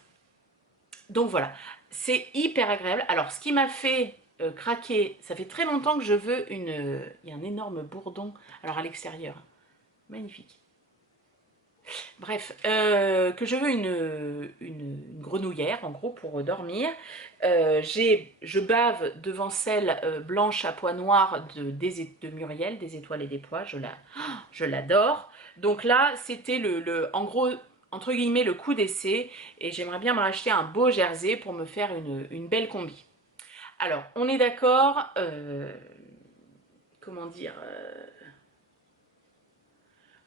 Donc voilà, c'est hyper agréable. Alors, ce qui m'a fait craquer, ça fait très longtemps que je veux il y a un énorme bourdon, alors à l'extérieur, magnifique. Bref, que je veux une grenouillère, en gros, pour dormir. Je bave devant celle blanche à pois noirs de Muriel, des étoiles et des pois, je l'adore. Donc là, c'était en gros, entre guillemets, le coup d'essai, et j'aimerais bien me racheter un beau jersey pour me faire une belle combi. Alors, on est d'accord, comment dire,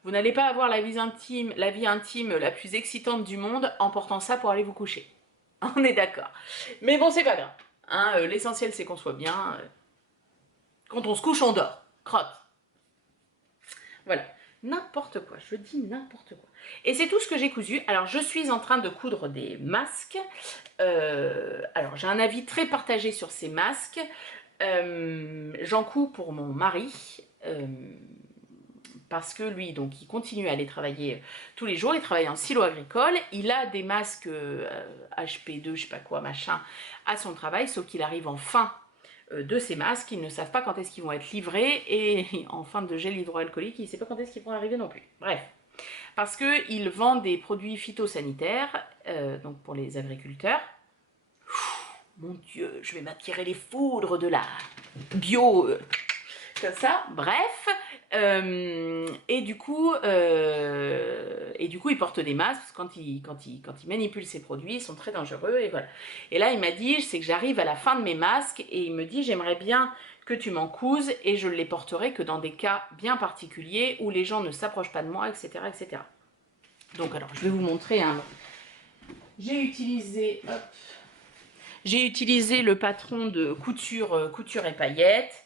vous n'allez pas avoir la vie intime la plus excitante du monde en portant ça pour aller vous coucher. On est d'accord. Mais bon, c'est pas grave. Hein, l'essentiel, c'est qu'on soit bien. Quand on se couche, on dort. Crotte. Voilà. N'importe quoi. Je dis n'importe quoi. Et c'est tout ce que j'ai cousu. Alors, je suis en train de coudre des masques. Alors, j'ai un avis très partagé sur ces masques. J'en couds pour mon mari. Parce que lui, donc, il continue à aller travailler tous les jours, il travaille en silo agricole, il a des masques HP2, je sais pas quoi, machin, à son travail, sauf qu'il arrive en fin de ces masques, ils ne savent pas quand est-ce qu'ils vont être livrés, et en fin de gel hydroalcoolique, il ne sait pas quand est-ce qu'ils vont arriver non plus. Bref, parce qu'il vend des produits phytosanitaires, donc pour les agriculteurs. Mon Dieu, je vais m'attirer les foudres de la bio, comme ça, bref. Et du coup, il porte des masques parce que quand il manipule ses produits, ils sont très dangereux. Et voilà. Et là, il m'a dit, c'est que j'arrive à la fin de mes masques et il me dit, j'aimerais bien que tu m'en couses et je ne les porterai que dans des cas bien particuliers où les gens ne s'approchent pas de moi, etc., etc. Donc, alors, je vais vous montrer. Hein. J'ai utilisé le patron de couture et paillettes.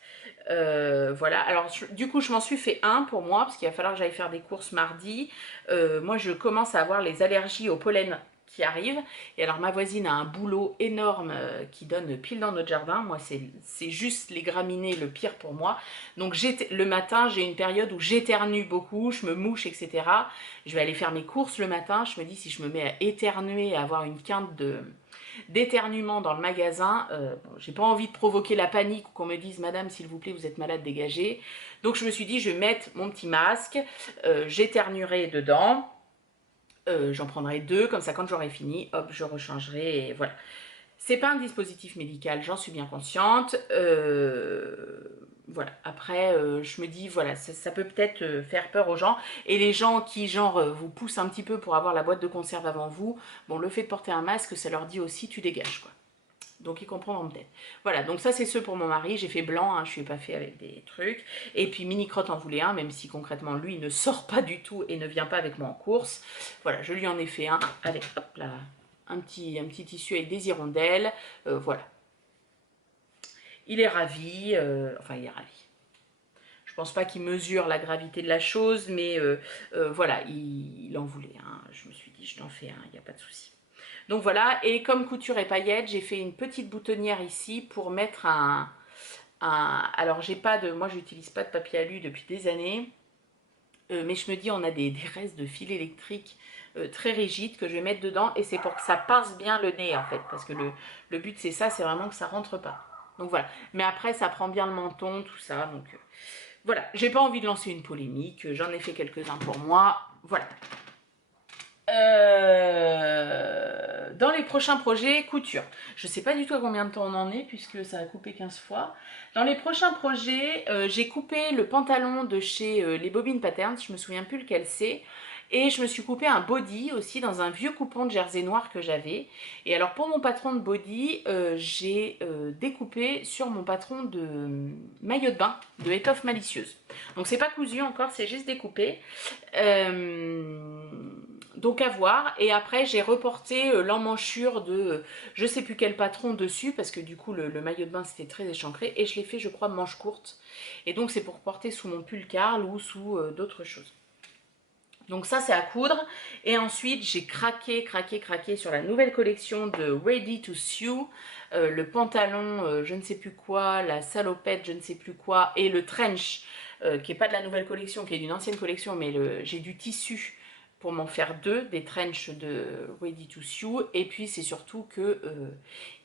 Voilà, alors du coup je m'en suis fait un pour moi parce qu'il va falloir que j'aille faire des courses mardi. Moi je commence à avoir les allergies au pollen qui arrivent, et alors ma voisine a un boulot énorme qui donne pile dans notre jardin. Moi c'est juste les graminées le pire pour moi. Donc le matin j'ai une période où j'éternue beaucoup, je me mouche, etc. Je vais aller faire mes courses le matin, je me dis si je me mets à éternuer, à avoir une quinte d'éternuement dans le magasin, bon, j'ai pas envie de provoquer la panique ou qu'on me dise madame s'il vous plaît vous êtes malade, dégagez. Donc je me suis dit je vais mettre mon petit masque, j'éternuerai dedans, j'en prendrai deux, comme ça quand j'aurai fini, hop je rechangerai et voilà. C'est pas un dispositif médical, j'en suis bien consciente. Voilà. Après, je me dis, voilà, ça peut peut-être faire peur aux gens. Et les gens qui, genre, vous poussent un petit peu pour avoir la boîte de conserve avant vous, bon, le fait de porter un masque, ça leur dit aussi, tu dégages, quoi. Donc ils comprendront peut-être. Voilà, donc ça c'est ceux pour mon mari. J'ai fait blanc, hein, je ne suis pas fait avec des trucs. Et puis Mini Crotte en voulait un, même si concrètement lui ne sort pas du tout et ne vient pas avec moi en course. Voilà, je lui en ai fait un avec, hop là, un petit tissu avec des hirondelles. Voilà. Il est ravi, enfin il est ravi. Je pense pas qu'il mesure la gravité de la chose, mais voilà, il en voulait un. Je me suis dit, je t'en fais un, il n'y a pas de souci. Donc voilà, et comme couture et paillettes, j'ai fait une petite boutonnière ici pour mettre alors j'ai pas de, moi j'utilise pas de papier alu depuis des années, mais je me dis on a des restes de fil électrique très rigides que je vais mettre dedans, et c'est pour que ça passe bien le nez en fait, parce que le but c'est ça, c'est vraiment que ça rentre pas. Donc voilà, mais après ça prend bien le menton, tout ça, donc voilà, j'ai pas envie de lancer une polémique, j'en ai fait quelques-uns pour moi, voilà. Dans les prochains projets, couture. Je sais pas du tout à combien de temps on en est, puisque ça a coupé 15 fois. Dans les prochains projets, j'ai coupé le pantalon de chez les Bobines Patterns, je me souviens plus lequel c'est. Et je me suis coupé un body aussi dans un vieux coupon de jersey noir que j'avais. Et alors pour mon patron de body, j'ai découpé sur mon patron de maillot de bain de étoffe malicieuse. Donc c'est pas cousu encore, c'est juste découpé. Donc à voir. Et après j'ai reporté l'emmanchure de je sais plus quel patron dessus, parce que du coup le maillot de bain c'était très échancré, et je l'ai fait je crois manche courte, et donc c'est pour porter sous mon pull Karl ou sous d'autres choses. Donc ça c'est à coudre. Et ensuite j'ai craqué sur la nouvelle collection de Ready to Sew, le pantalon je ne sais plus quoi, la salopette je ne sais plus quoi, et le trench qui est pas de la nouvelle collection, qui est d'une ancienne collection, mais j'ai du tissu pour m'en faire deux, des trench de Ready to Sew. Et puis c'est surtout que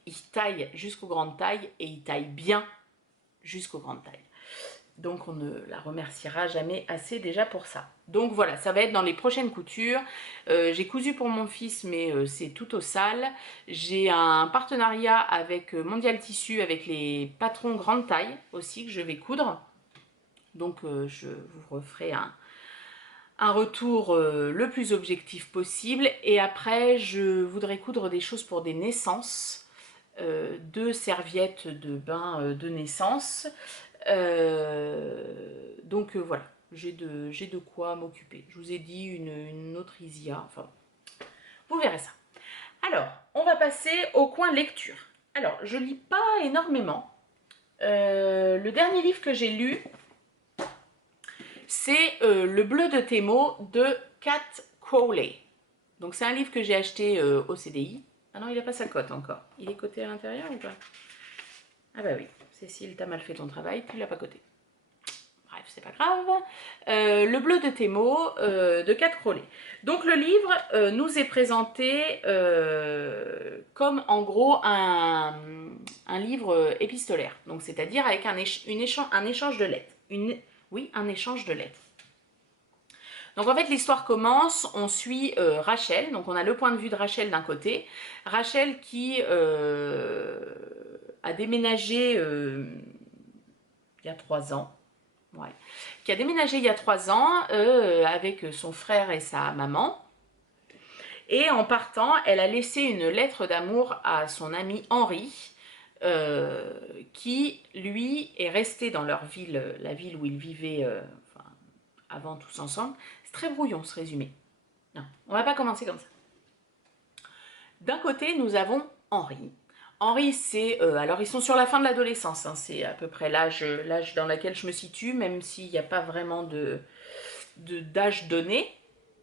il taille jusqu'aux grandes tailles, et il taille bien jusqu'aux grandes tailles. Donc on ne la remerciera jamais assez déjà pour ça. Donc voilà, ça va être dans les prochaines coutures. J'ai cousu pour mon fils, mais c'est tout au sale. J'ai un partenariat avec Mondial Tissu, avec les patrons grande taille aussi, que je vais coudre. Donc je vous referai un retour le plus objectif possible. Et après, je voudrais coudre des choses pour des naissances. Deux serviettes de bain de naissance. Donc voilà, j'ai de quoi m'occuper. Je vous ai dit une autre Isia, enfin, vous verrez ça. Alors, on va passer au coin lecture. Alors, je lis pas énormément. Le dernier livre que j'ai lu, c'est Le bleu de tes mots de Kat Crowley. Donc c'est un livre que j'ai acheté au CDI. Ah non, il n'a pas sa cote encore. Il est coté à l'intérieur ou pas? Ah bah oui, Cécile, t'as mal fait ton travail, tu l'as pas coté. Bref, c'est pas grave. Le bleu de tes mots de Kat Crowley. Donc le livre nous est présenté comme en gros un livre épistolaire. Donc c'est-à-dire avec un échange de lettres. Oui, un échange de lettres. Donc en fait l'histoire commence, on suit Rachel, donc on a le point de vue de Rachel d'un côté. Rachel qui a déménagé il y a 3 ans. Ouais. Qui a déménagé il y a 3 ans avec son frère et sa maman. Et en partant, elle a laissé une lettre d'amour à son ami Henri, qui, lui, est resté dans leur ville, la ville où ils vivaient enfin, avant tous ensemble. C'est très brouillon ce résumé. Non, on va pas commencer comme ça. D'un côté, nous avons Henri. Henri, c'est... alors, ils sont sur la fin de l'adolescence, hein, c'est à peu près l'âge dans lequel je me situe, même s'il n'y a pas vraiment d'âge donné.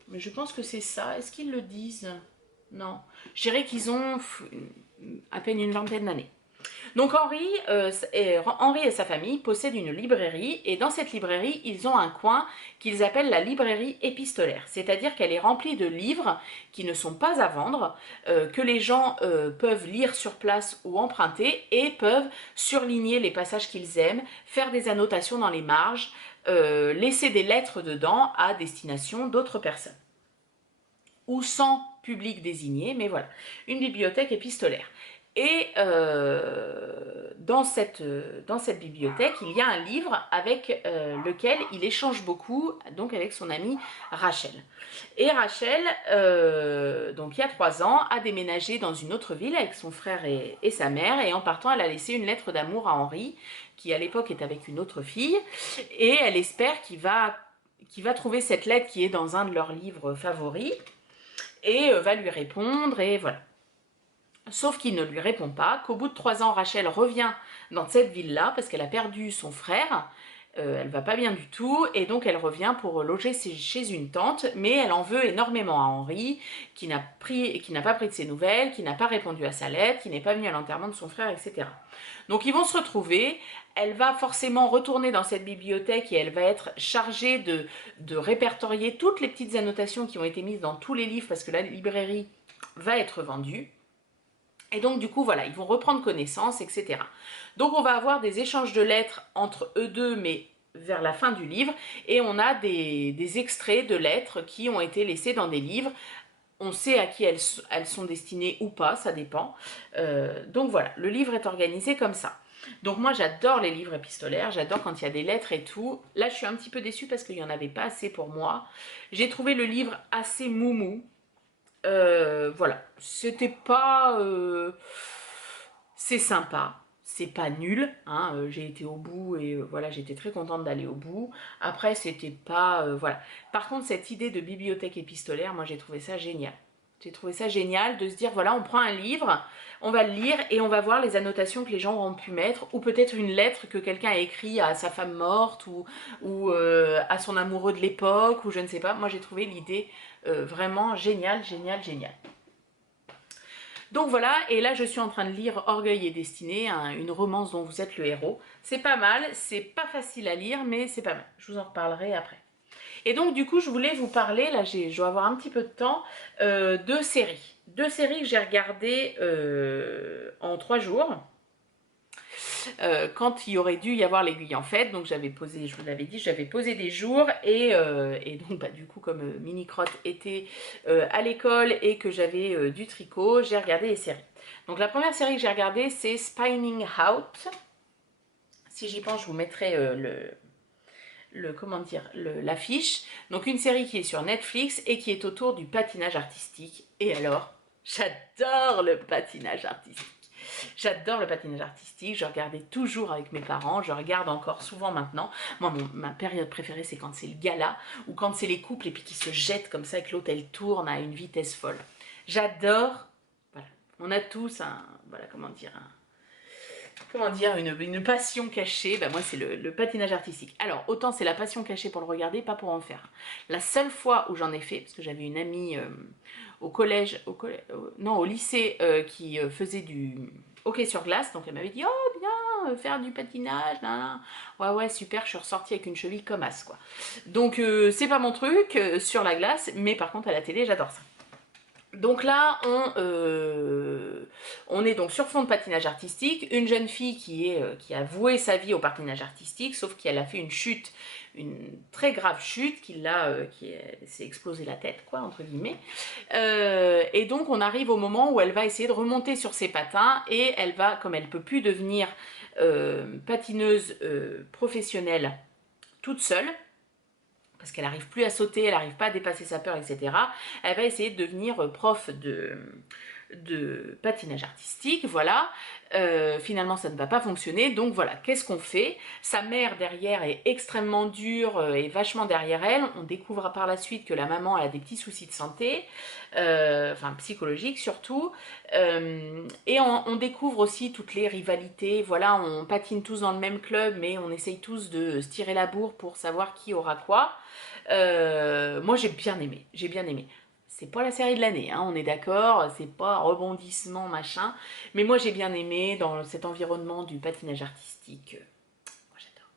Mais je pense que c'est ça. Est-ce qu'ils le disent? Non. Je dirais qu'ils ont à peine une vingtaine d'années. Donc Henri et sa famille possèdent une librairie et dans cette librairie, ils ont un coin qu'ils appellent la librairie épistolaire. C'est-à-dire qu'elle est remplie de livres qui ne sont pas à vendre, que les gens peuvent lire sur place ou emprunter et peuvent surligner les passages qu'ils aiment, faire des annotations dans les marges, laisser des lettres dedans à destination d'autres personnes. Ou sans public désigné, mais voilà, une bibliothèque épistolaire. Et dans cette bibliothèque, il y a un livre avec lequel il échange beaucoup, donc avec son amie Rachel. Et Rachel, donc il y a 3 ans, a déménagé dans une autre ville avec son frère et sa mère, et en partant, elle a laissé une lettre d'amour à Henri, qui à l'époque est avec une autre fille, et elle espère qu'il va trouver cette lettre qui est dans un de leurs livres favoris, et va lui répondre, et voilà. Sauf qu'il ne lui répond pas, qu'au bout de 3 ans, Rachel revient dans cette ville-là, parce qu'elle a perdu son frère, elle va pas bien du tout, et donc elle revient pour loger chez une tante, mais elle en veut énormément à Henri, qui n'a pas pris de ses nouvelles, qui n'a pas répondu à sa lettre, qui n'est pas venu à l'enterrement de son frère, etc. Donc ils vont se retrouver, elle va forcément retourner dans cette bibliothèque et elle va être chargée de répertorier toutes les petites annotations qui ont été mises dans tous les livres, parce que la librairie va être vendue. Et donc du coup voilà, ils vont reprendre connaissance, etc. Donc on va avoir des échanges de lettres entre eux deux, mais vers la fin du livre, et on a des extraits de lettres qui ont été laissés dans des livres. On sait à qui elles sont destinées ou pas, ça dépend. Donc voilà, le livre est organisé comme ça. Donc moi j'adore les livres épistolaires, j'adore quand il y a des lettres et tout. Là je suis un petit peu déçue parce qu'il n'y en avait pas assez pour moi. J'ai trouvé le livre assez moumou. Voilà, c'était pas... c'est sympa, c'est pas nul, hein, j'ai été au bout et voilà, j'étais très contente d'aller au bout. Après, c'était pas... voilà. Par contre, cette idée de bibliothèque épistolaire, moi j'ai trouvé ça génial. J'ai trouvé ça génial de se dire, voilà, on prend un livre, on va le lire et on va voir les annotations que les gens ont pu mettre, ou peut-être une lettre que quelqu'un a écrite à sa femme morte, ou à son amoureux de l'époque, ou je ne sais pas. Moi j'ai trouvé l'idée vraiment géniale, géniale, géniale. Donc voilà, et là je suis en train de lire Orgueil et Destinée, une romance dont vous êtes le héros. C'est pas mal, c'est pas facile à lire, mais c'est pas mal. Je vous en reparlerai après. Et donc du coup, je voulais vous parler, là je dois avoir un petit peu de temps, de séries. 2 séries que j'ai regardées en 3 jours. Quand il aurait dû y avoir l'aiguille en fait, donc j'avais posé, je vous l'avais dit, j'avais posé des jours, et donc bah, du coup comme Mini Crotte était à l'école et que j'avais du tricot, j'ai regardé les séries. Donc la première série que j'ai regardée, c'est Spinning Out. Si j'y pense, je vous mettrai comment dire, l'affiche. Donc une série qui est sur Netflix et qui est autour du patinage artistique. Et alors, j'adore le patinage artistique. J'adore le patinage artistique, je regardais toujours avec mes parents, je regarde encore souvent maintenant. Moi, ma période préférée, c'est quand c'est le gala, ou quand c'est les couples et puis qui se jettent comme ça et que l'autre, elle tourne à une vitesse folle. J'adore, voilà, on a tous voilà, comment dire, une passion cachée. Ben moi c'est le patinage artistique. Alors autant c'est la passion cachée pour le regarder, pas pour en faire. La seule fois où j'en ai fait, parce que j'avais une amie au lycée qui faisait du hockey sur glace, donc elle m'avait dit oh bien faire du patinage, nan, nan. Ouais super, je suis ressortie avec une cheville comme as quoi. Donc c'est pas mon truc sur la glace, mais par contre à la télé j'adore ça. Donc là, on est donc sur fond de patinage artistique, une jeune fille qui a voué sa vie au patinage artistique, sauf qu'elle a fait une chute, une très grave chute, qui s'est explosé la tête, quoi, entre guillemets. Et donc on arrive au moment où elle va essayer de remonter sur ses patins, et elle va, comme elle ne peut plus devenir patineuse professionnelle toute seule, parce qu'elle n'arrive plus à sauter, elle n'arrive pas à dépasser sa peur, etc. Elle va essayer de devenir prof de patinage artistique, voilà. Finalement, ça ne va pas fonctionner, donc voilà, qu'est-ce qu'on fait? Sa mère derrière est extrêmement dure et vachement derrière elle. On découvre par la suite que la maman a des petits soucis de santé, enfin psychologiques surtout, et on découvre aussi toutes les rivalités. Voilà, on patine tous dans le même club, mais on essaye tous de se tirer la bourre pour savoir qui aura quoi. Moi j'ai bien aimé, j'ai bien aimé. C'est pas la série de l'année, hein, on est d'accord, c'est pas rebondissement machin, mais moi j'ai bien aimé dans cet environnement du patinage artistique. Moi j'adore.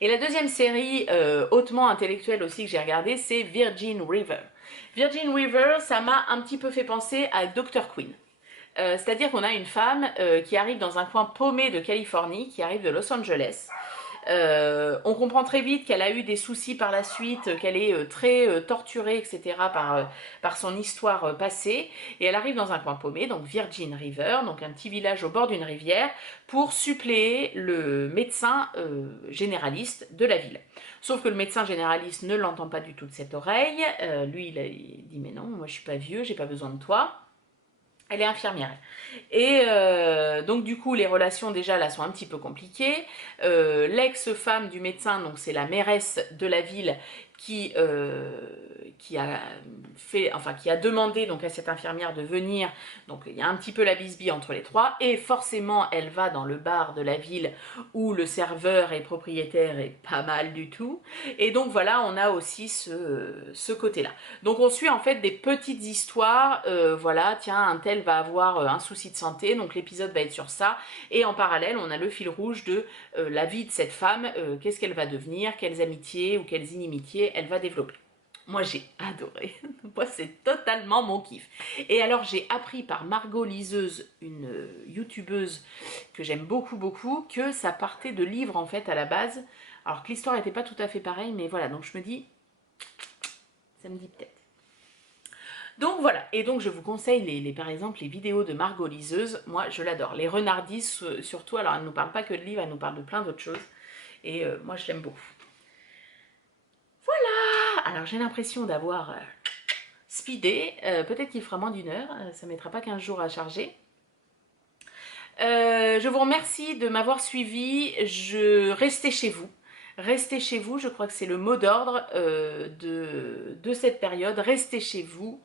Et la deuxième série hautement intellectuelle aussi que j'ai regardée, c'est Virgin River. Virgin River, ça m'a un petit peu fait penser à Dr. Queen. C'est-à-dire qu'on a une femme qui arrive dans un coin paumé de Californie, qui arrive de Los Angeles. On comprend très vite qu'elle a eu des soucis par la suite, qu'elle est très torturée, etc. par son histoire passée. Et elle arrive dans un coin paumé, donc Virgin River, donc un petit village au bord d'une rivière, pour suppléer le médecin généraliste de la ville. Sauf que le médecin généraliste ne l'entend pas du tout de cette oreille. Lui, il dit « Mais non, moi je suis pas vieux, j'ai pas besoin de toi ». Elle est infirmière. Et donc du coup, les relations déjà là sont un petit peu compliquées. L'ex-femme du médecin, donc c'est la mairesse de la ville qui a fait, enfin qui a demandé donc à cette infirmière de venir. Donc il y a un petit peu la bisbille entre les trois. Et forcément, elle va dans le bar de la ville où le serveur et propriétaire est pas mal du tout. Et donc voilà, on a aussi ce côté-là. Donc on suit en fait des petites histoires, voilà, tiens, un tel va avoir un souci de santé, donc l'épisode va être sur ça, et en parallèle, on a le fil rouge de la vie de cette femme, qu'est-ce qu'elle va devenir, quelles amitiés ou quelles inimitiés elle va développer. Moi j'ai adoré, moi c'est totalement mon kiff. Et alors j'ai appris par Margot Liseuse, une youtubeuse que j'aime beaucoup beaucoup, que ça partait de livres en fait à la base, alors que l'histoire n'était pas tout à fait pareille, mais voilà, donc je me dis, ça me dit peut-être. Donc voilà, et donc je vous conseille par exemple les vidéos de Margot Liseuse, moi je l'adore. Les renardises surtout, alors elle ne nous parle pas que de livres, elle nous parle de plein d'autres choses, et moi je l'aime beaucoup. Voilà, alors j'ai l'impression d'avoir speedé, peut-être qu'il fera moins d'1 heure, ça ne mettra pas 15 jours à charger. Je vous remercie de m'avoir suivi, restez chez vous. Restez chez vous, je crois que c'est le mot d'ordre de cette période. Restez chez vous,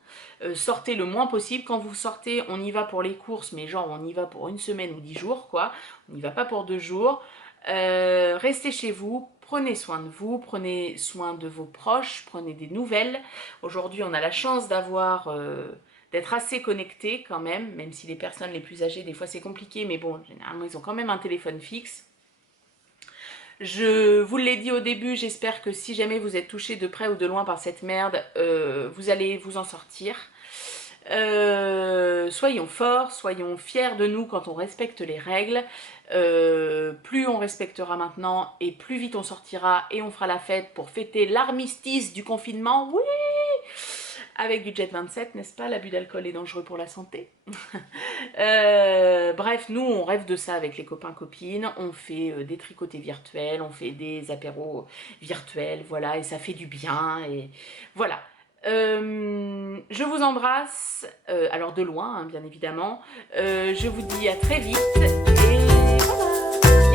sortez le moins possible. Quand vous sortez, on y va pour les courses, mais genre on y va pour 1 semaine ou 10 jours, quoi. On n'y va pas pour 2 jours. Restez chez vous, prenez soin de vous, prenez soin de vos proches, prenez des nouvelles. Aujourd'hui, on a la chance d'être assez connectés quand même si les personnes les plus âgées, des fois c'est compliqué, mais bon, généralement ils ont quand même un téléphone fixe. Je vous l'ai dit au début, j'espère que si jamais vous êtes touché de près ou de loin par cette merde, vous allez vous en sortir. Soyons forts, soyons fiers de nous quand on respecte les règles. Plus on respectera maintenant et plus vite on sortira et on fera la fête pour fêter l'armistice du confinement. Oui! Avec du Jet 27, n'est-ce pas? L'abus d'alcool est dangereux pour la santé. Bref, nous, on rêve de ça avec les copains-copines. On fait des tricotés virtuels, on fait des apéros virtuels, voilà, et ça fait du bien. Et voilà. Je vous embrasse, alors de loin, hein, bien évidemment. Je vous dis à très vite, et voilà.